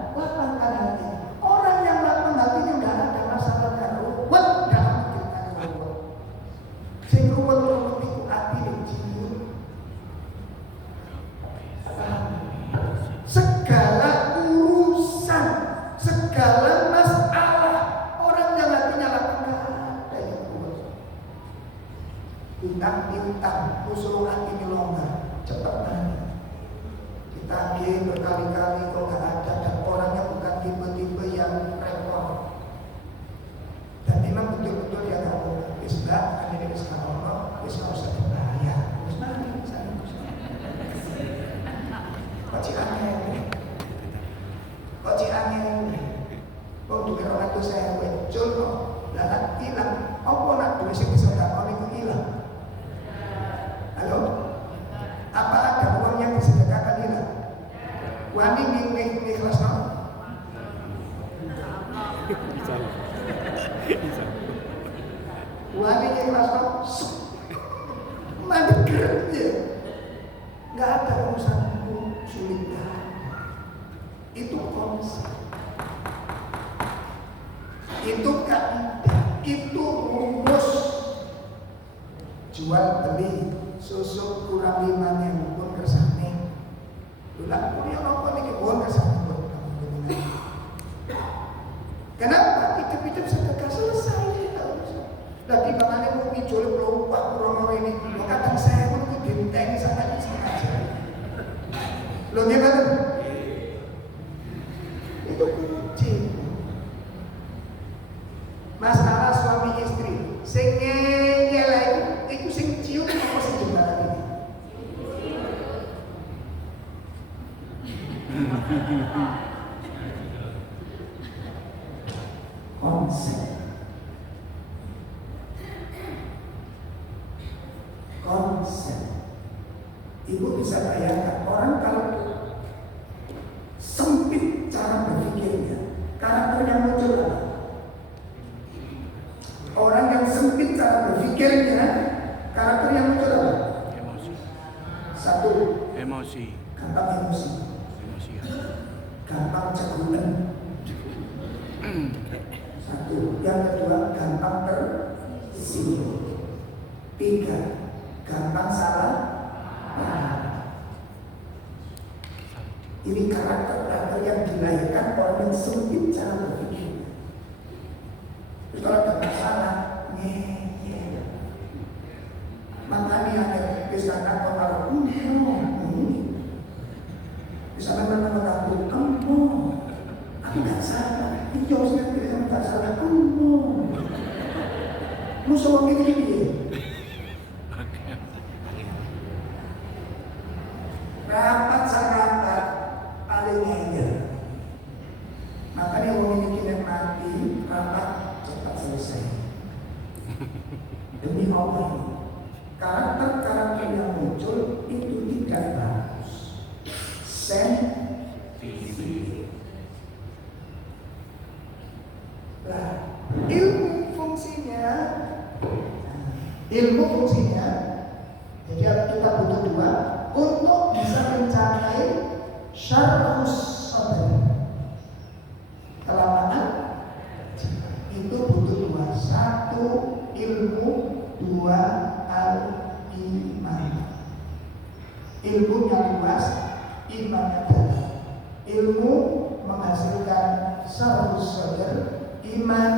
berkali-kali kok nggak ada, dan orangnya bukan tipe-tipe yang repot. Dan memang betul-betul dia nggak mau. Wis mbak, kan ini wis nggak ono, wis nggak usah dibayar. Wis mari, saya kok angin ini, kok angin ini. Oh duit orang itu saya wecul kok, lah hilang. Apa nak duit sing bisa tak ono itu hilang? Halo? Apa ada uang yang disedekahkan hilang? Wani ning kelas no? Wani ning kelas no? Madeger ya. Enggak ada urusanku sulit. Itu konsep. Itu kaidah, itu rumus. Jual beli susu kurang 5.000 pun kersane. Lha kuwi apa niki pun kersane pun. Kenapa? Hidup-hidup sedekah selesai. Lagi makanya mau dijual pelumpah kurang ini. Kadang saya pun itu dintengi sangat sengaja. Lo gimana? Itu kunci. Masalah suami istri, sing ngeyel iku sing cium apa sing jembalani? Konsep. Ibu bisa bayangkan orang kalau sempit cara berpikirnya, karakternya muncul apa? Orang yang sempit cara berpikirnya, karakter yang muncul apa? Emosi. Satu, Emosi. gampang emosi, Emosian. gampang cegulen. Satu, yang kedua gampang tersinggung. Tiga, gampang salah paham. Ini karakter yang dilahirkan orang yang sempit cara berpikir. Terus kalau ada masalah, ngeyel. Makanya ada kesalahan kalau bisa memang aku nggak salah. Ini jawabnya kita nggak salah. Musuh orang ini. Rapat sarapat paling ngeyel. Makanya orang ini yang mati rapat cepat selesai. Demi Allah ini, karakter-karakter yang muncul itu tidak bagus. Sensitif. Lah, ilmu fungsinya, jadi kita butuh dua untuk bisa mencapai syarhus sadr. Kelapangan itu butuh dua. Satu, ilmu. Dua, al-iman. Ilmunya luas, imannya dalam. Ilmu menghasilkan syarhus sadr, iman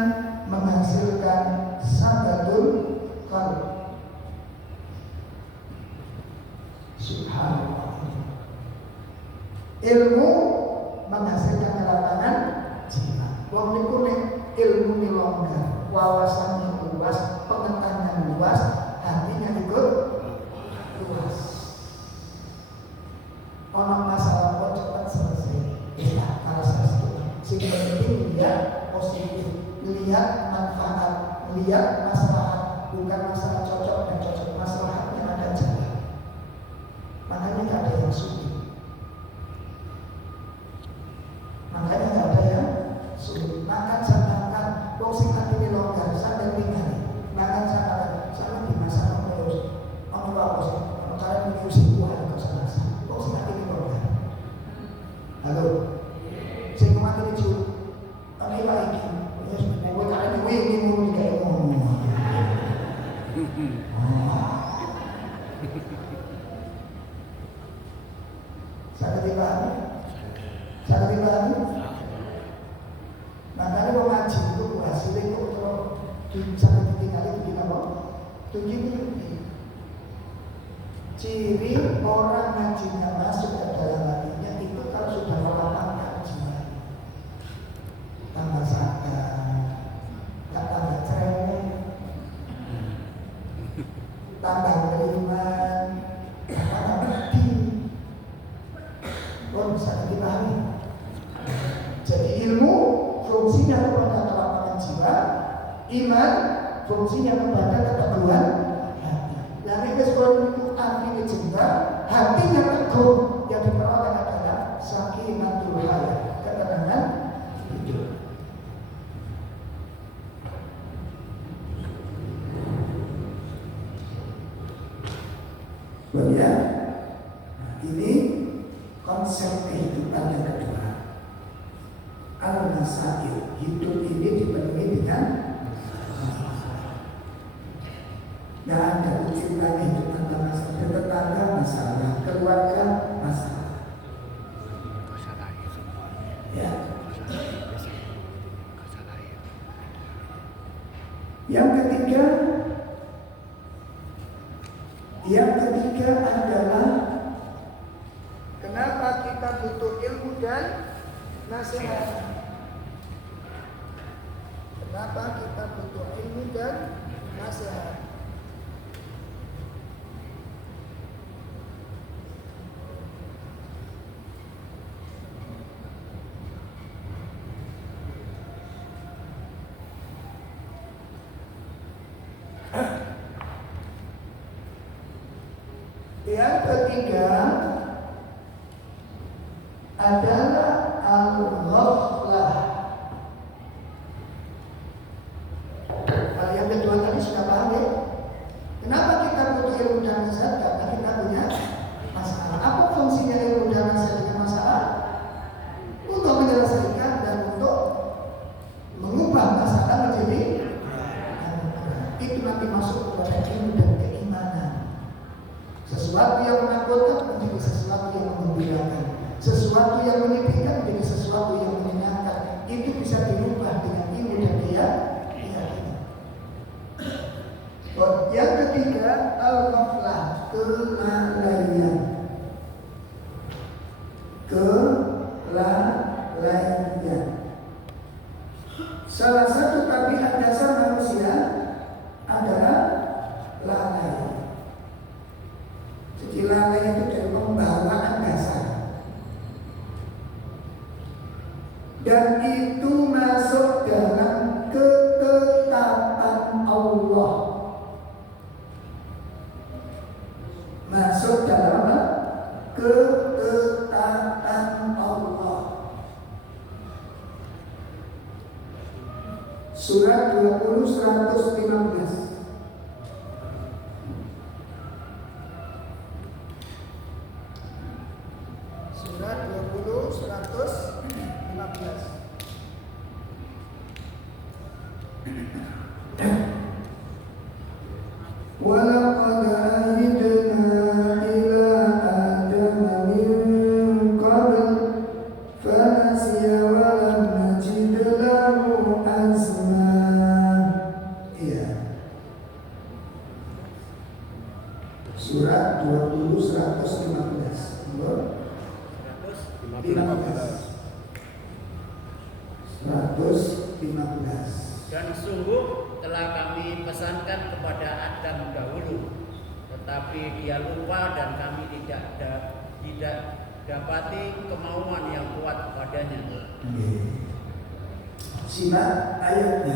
menghasilkan sabadul qalb. Subhanallah. Ilmu menghasilkan kelapangan jiwa. Wong niku nek ilmu ni longgar, wawasannya luas, pengetahuan luas, hatinya ikut luas. Ono masalah kok cepat selesai. Ya, kalau satu. Sing penting lihat positif, lihat manfaat, lihat maslahat, bukan masalah cocok dan cocok, masalahnya ada jalan. Makanya tidak ada yang sulit. Makanya tidak ada yang sulit. Makan santakan, wong sing atine longgar, sampai tinggal. Makan santakan, sampai di masa terus. Ono apa sih? Ono cara menyusi Tuhan kok selasa. Wong sing atine longgar. Halo. Sing mati dicu. Ani lagi. Ya sebenarnya kowe kare wingi ngono iki ngono. Sakit dipahami? Makanya mau ngaji itu hasilnya kok sampai ditinggal itu di apa? Tujuh. Ciri orang ngajinya masuk ke dalam hatinya itu kalau Oh, bisa dipahami. Jadi ilmu fungsinya kepada kelapangan jiwa, iman fungsinya kepada keteguhan hati. Yang disebut itu artinya juga hatinya teguh, yang diperoleh adalah sakinatul hayat, ketenangan hidup. Ya, ini konsep kehidupan yang kedua. Al-Masail, hidup ini dipenuhi dengan nggak ada ujian hidup tanpa masalah, tetangga masalah, keluarga masalah. Masalah itu. Ya. Masalah itu. Yang ketiga adalah kenapa kita butuh ilmu dan nasihat. Kenapa kita butuh ilmu dan nasihat? Yang ketiga adalah al-ghaflah. Kalau yang kedua tadi sudah paham ya? Kenapa kita butuh ilmu dan nasihat? Karena kita punya masalah. Apa fungsinya ilmu dan nasihat dengan masalah? Untuk menyelesaikan dan untuk mengubah masalah menjadi itu nanti masuk kepada ilmu dan keimanan. Sesuatu yang menakutkan menjadi sesuatu yang menggembirakan, sesuatu yang menyedihkan menjadi sesuatu yang menyenangkan. Itu bisa dirubah dengan ilmu dan keyakinan. Yang ketiga, al-ghaflah, kelalaian. Kelalaian. Salah satu tabiat dasar manusia adalah lalai. Jadi lalai itu dari pembawaan dasar, dan itu masuk dalam ketetapan Allah. Masuk dalam apa? Ketetapan Allah. Surat 20:115. Surat 20:115. Walaqad ahidna ila Adama min qabl fanasiya wa lam najid lahu azma. Iya. Surat 20:115. 115. Dan sungguh telah kami pesankan kepada Adam dahulu, tetapi dia lupa dan kami tidak dapati kemauan yang kuat padanya. Simak ayatnya.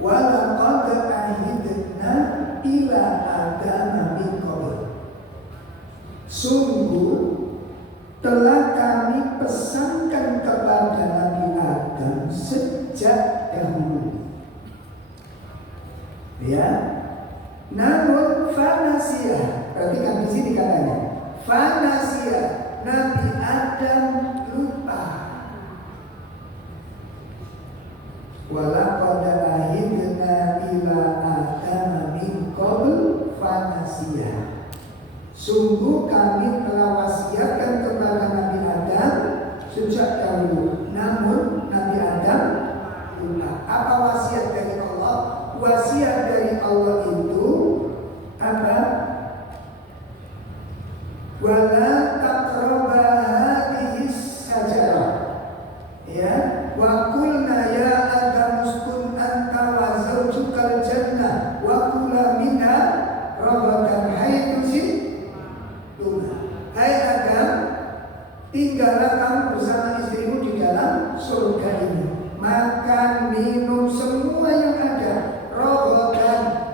Walaqad ahidna ila Adama min qabl. Sungguh telah kami pesankan kepada Nabi Adam sejak dahulu. Ya. Namun fanasiya, perhatikan di sini katanya. Fanasiya, Nabi Adam lupa. Walaqad ahidna ila Adama min qabl fanasiya. Sungguh kami telah wasiatkan kepada Nabi Adam sejak dahulu, namun Nabi Adam lupa. Apa wasiat dari Allah? Wasiat dari Allah itu apa? Wala tinggallah kamu bersama istrimu di dalam surga ini. Makan, minum, semua yang ada. Rohodan,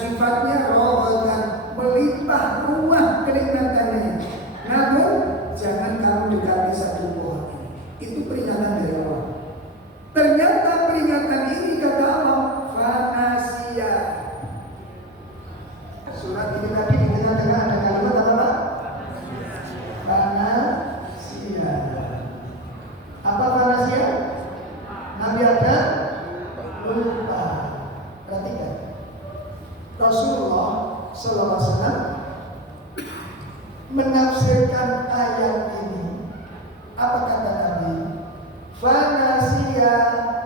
sifatnya rohodan, melimpah ruah kenikmatannya. Namun jangan kamu dekati satu pohon. Itu peringatan dari Allah. Ternyata peringatan ini kata Allah fanasia. Surat ini tadi di tengah-tengah ada kalimat apa? Fanasia. Apa fanasia? Nabi ada lupa. Perhatikan. Rasulullah SAW menafsirkan ayat ini. Apa kata Nabi? Fanasia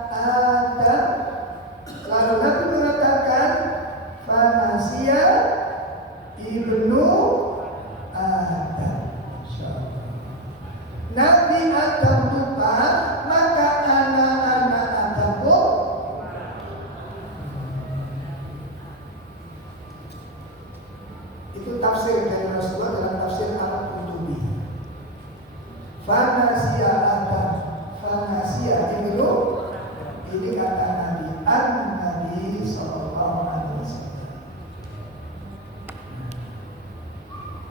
Adam. Lalu Nabi mengatakan fanasia ibnu Adam. Nabi Adam lupa, maka anak-anak Adam pun. Itu tafsir dari Rasulullah dalam tafsir Al-Qurtubi. Fanasia Adam, fanasia ibnu, ini kata Nabi Nabi Sallallahu Alaihi Wasallam.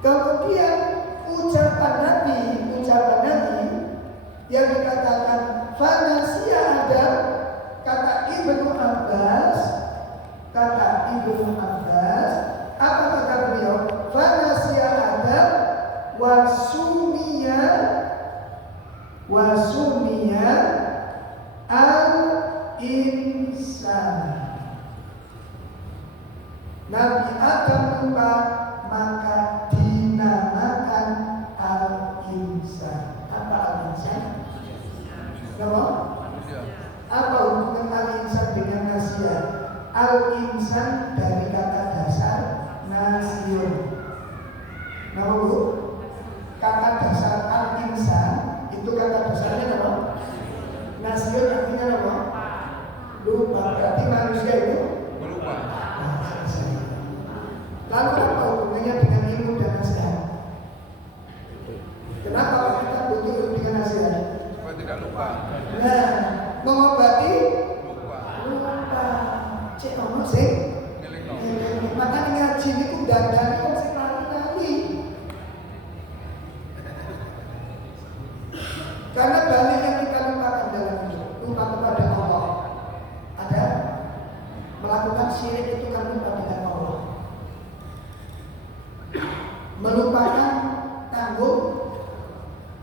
Kemudian ucapan Nabi yang dikatakan fanasia Adam, kata Ibnu Abbas, apa kata beliau? Fanasia Adam wasumiya al-insan. Nabi Adam lupa, maka dinamakan al-insan. Apa al-insan? Apa hubungan al-insan dengan nasia? Al-insan dari kata dasar nasion. Nama Bu? Kata dasar al-insan itu kata dasarnya apa? Nasion artinya apa? Lupa. Berarti manusia itu Lupa. Lalu apa hubungannya dengan ilmu dan nasihat? Kenapa kita butuh ilmu dengan nasihat? Supaya tidak lupa. Nah, mengobati Lupa. Cek ono sih. Ngelingno. Makanya ngaji itu dandani kok sing lali-lali. Karena banyak yang kita lupakan dalam hidup. Lupa kepada Allah. Ada melakukan syirik itu kan lupa dengan Allah. Melupakan tanggung,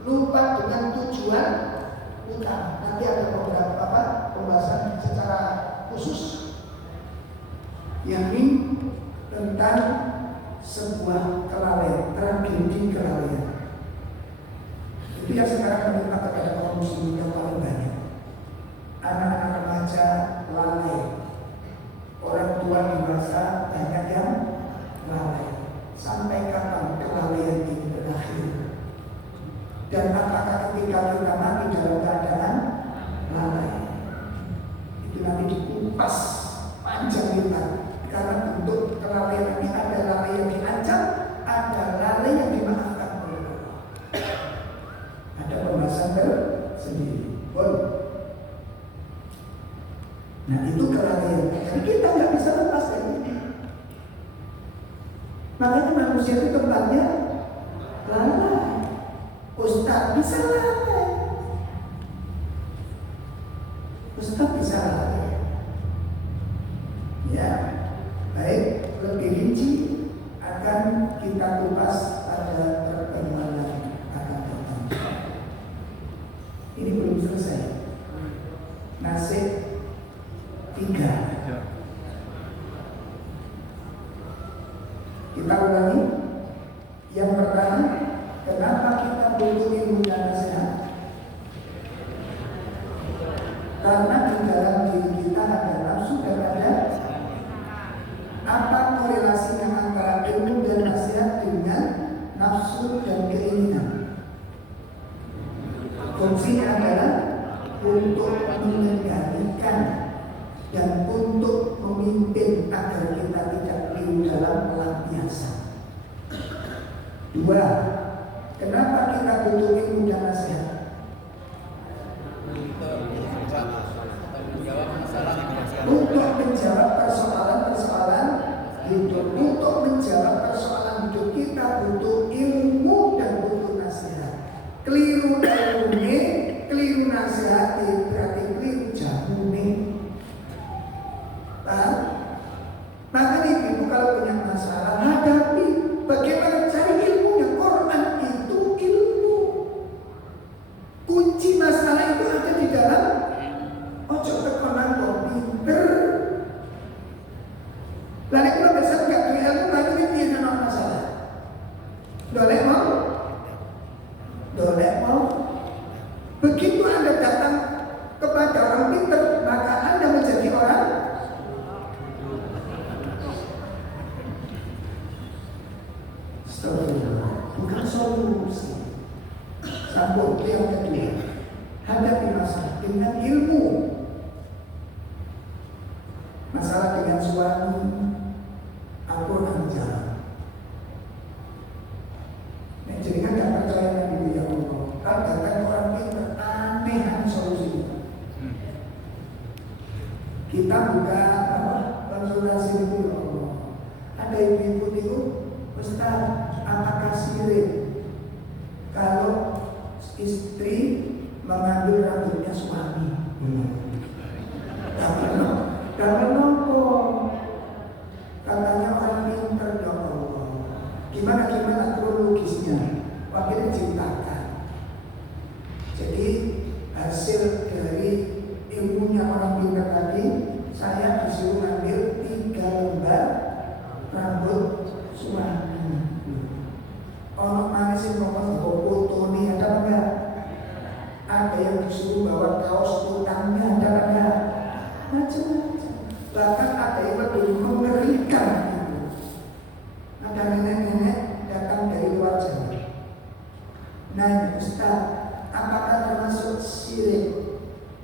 lupa dengan tujuan utama. Nanti ada beberapa pembahasan secara khusus, yakni tentang sebuah kelalaian, tragedi kelalaian. Itu yang sekarang menimpa kepada kaum muslimin yang paling banyak. Anak-anak remaja lalai, orang tua dewasa banyak yang lalai. Sampai kapan kelalaian ini berakhir? Dan apakah ketika kita mati dalam keadaan lalai? Itu nanti dikupas panjang lebar. Karena bentuk kelalaian ini ada lalai yang diancam, ada lalai yang dimaafkan oleh Allah. Ada pembahasan tersendiri. Nah itu kelalaian. Jadi kita nggak bisa lepas dari ini. Makanya manusia itu tempatnya lalai. Ustaz bisa lalai. Ustaz bisa lalai. Ya, baik, lebih rinci akan kita kupas pada pertemuan yang akan datang. Ini belum selesai. Nasib 3. Kita ulangi. Yang pertama, kenapa kita butuh ilmu dan nasihat? Karena di dalam diri kita ada nafsu dan ada apa korelasinya antara ilmu dan nasihat dengan nafsu dan keinginan? Fungsinya adalah untuk mengendalikan dan untuk memimpin agar kita tidak keliru dalam melampiaskan. 2. Kenapa kita butuh ilmu dan nasihat? Untuk menjawab persoalan-persoalan hidup. Untuk menjawab persoalan hidup kita butuh ilmu dan butuh nasihat. Keliru ilmu, keliru nasihat, berarti keliru jamune. Paham? Makanya ibu kalau punya masalah hadapi. Bagaimana cari ilmunya? Quran itu ilmu. Kunci masalah itu ada di dalam ojo tekonan kok pinter. Lalu kalau besar nggak punya ilmu lagi ini dia ada masalah. Dolek mau. Begitu Anda datang kepada orang pinter, maka Anda menjadi orang. Bukan solusi. Sambung yang kedua, hadapi masalah dengan ilmu. Masalah dengan suami, ampun jalan. Nah, jadi kan tidak percaya dengan ya Allah. Kalau datang orang pintar, aneh solusinya. Kita buka konsultasi itu ya Allah. Ada ibu-ibu itu, Ustaz, apakah sirik kalau istri mengambil rambutnya suami? Karena nopo katanya orang pintar ya Allah. Gimana kronologisnya? Wakilnya ceritakan. Jadi hasil dari ilmunya orang pintar tadi, saya disuruh ngambil 3 lembar rambut suami. Orang mana sih ngomong foto nih ada enggak? Ada yang disuruh bawa kaos utangnya ada enggak? Macam-macam. Bahkan ada yang lebih mengerikan. Ada nenek-nenek datang dari luar Jawa. Nah, Ustaz, apakah termasuk syirik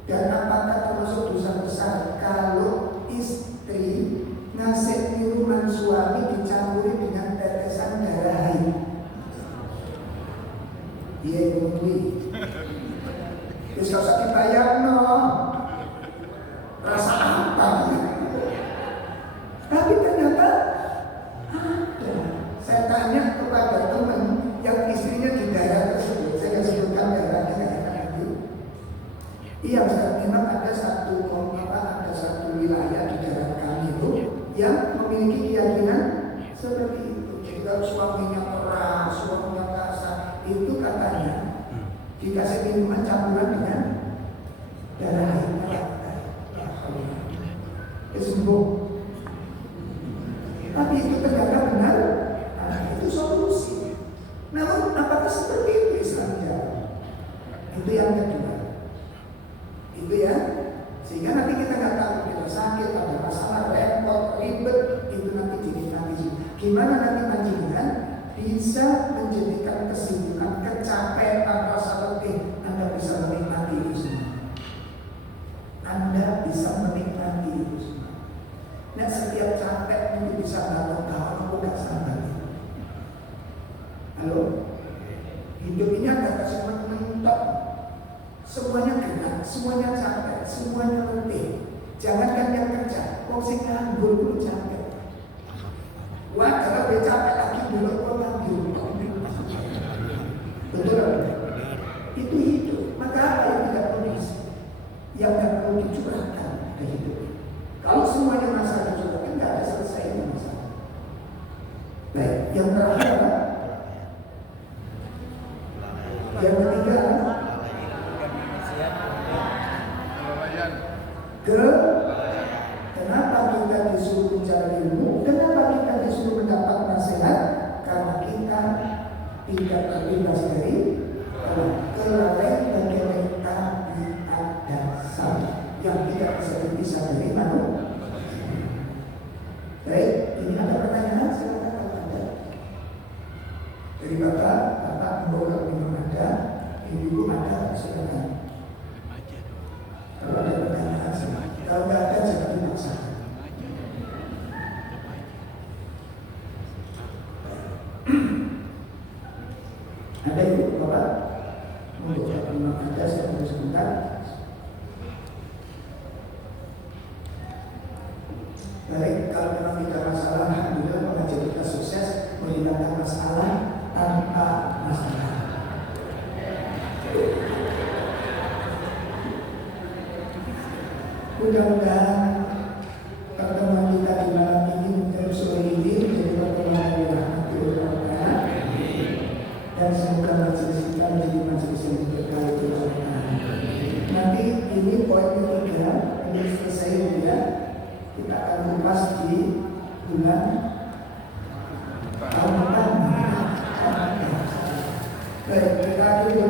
dan apakah termasuk dosa besar kalau istri ngasih minuman suami dicampuri dengan tetesan darah haid? Iya ibu. Terus kalau usah dibayar no. Rasa apa? Tapi ternyata ada. Saya tanya kepada teman yang istrinya di daerah tersebut. Saya sebutkan daerahnya nanti. Iya, memang ada satu wilayah di daerah kami itu yang memiliki keyakinan seperti itu. Jadi kalau suaminya keras, suaminya kasar, itu katanya dikasih minuman campuran dengan darah haidnya sembuh. Tapi itu ternyata benar, itu solusi. Namun apakah seperti itu Islam jawab? Itu yang kedua. Itu ya, sehingga nanti kita nggak tahu kita sakit, ada masalah, repot, ribet, itu nanti jadi nanti. Gimana nanti panjenengan bisa menjadikan kesibukan, kecapean, rasa letih, Anda bisa menikmati itu semua. Anda bisa menikmati itu semua. Nah, setiap capek itu bisa bangun-bangun, aku gak sabar. Halo? Hidup ini ada kesemuanya mentok. Semuanya gerak, semuanya capek, semuanya letih. Jangankan yang kerja, kok sih nganggur dulu capek. Wah, kalau dia capek lagi dulu kok nganggur. Betul? Itu hidup. Maka apa yang tidak perlu yang tidak perlu dicurahkan ke hidup. Kalau semuanya masalah dicurahkan, tidak ada selesainya masalah. Baik, yang terakhir, yang ketiga, kenapa kita disuruh mencari ilmu? Kenapa kita disuruh mendapat nasihat? Karena kita tidak terbebas dari kelalaian dan tabiat yang tidak bisa dipisah dari manusia. Baik, ini ada pertanyaan, silakan kalau ada. Dari bapak membawa minum ada, ibu ada, silakan. Kalau ada pertanyaan, silakan. Kalau tidak ada, jangan dipaksakan. Ada ibu bapak? Untuk memang ada, saya tunggu sebentar. Baik, kalau memang tidak masalah, alhamdulillah pengajian kita sukses menghilangkan masalah tanpa masalah. Mudah-mudahan pertemuan kita di malam ini menjadi sore ini menjadi pertemuan yang dirahmati oleh Allah, dan semoga majelis kita menjadi majelis yang diberkahi oleh Allah. Nanti ini poin ketiga, ini selesai ya. Kita akan kupas di bulan tahun depan. Baik, kita akhiri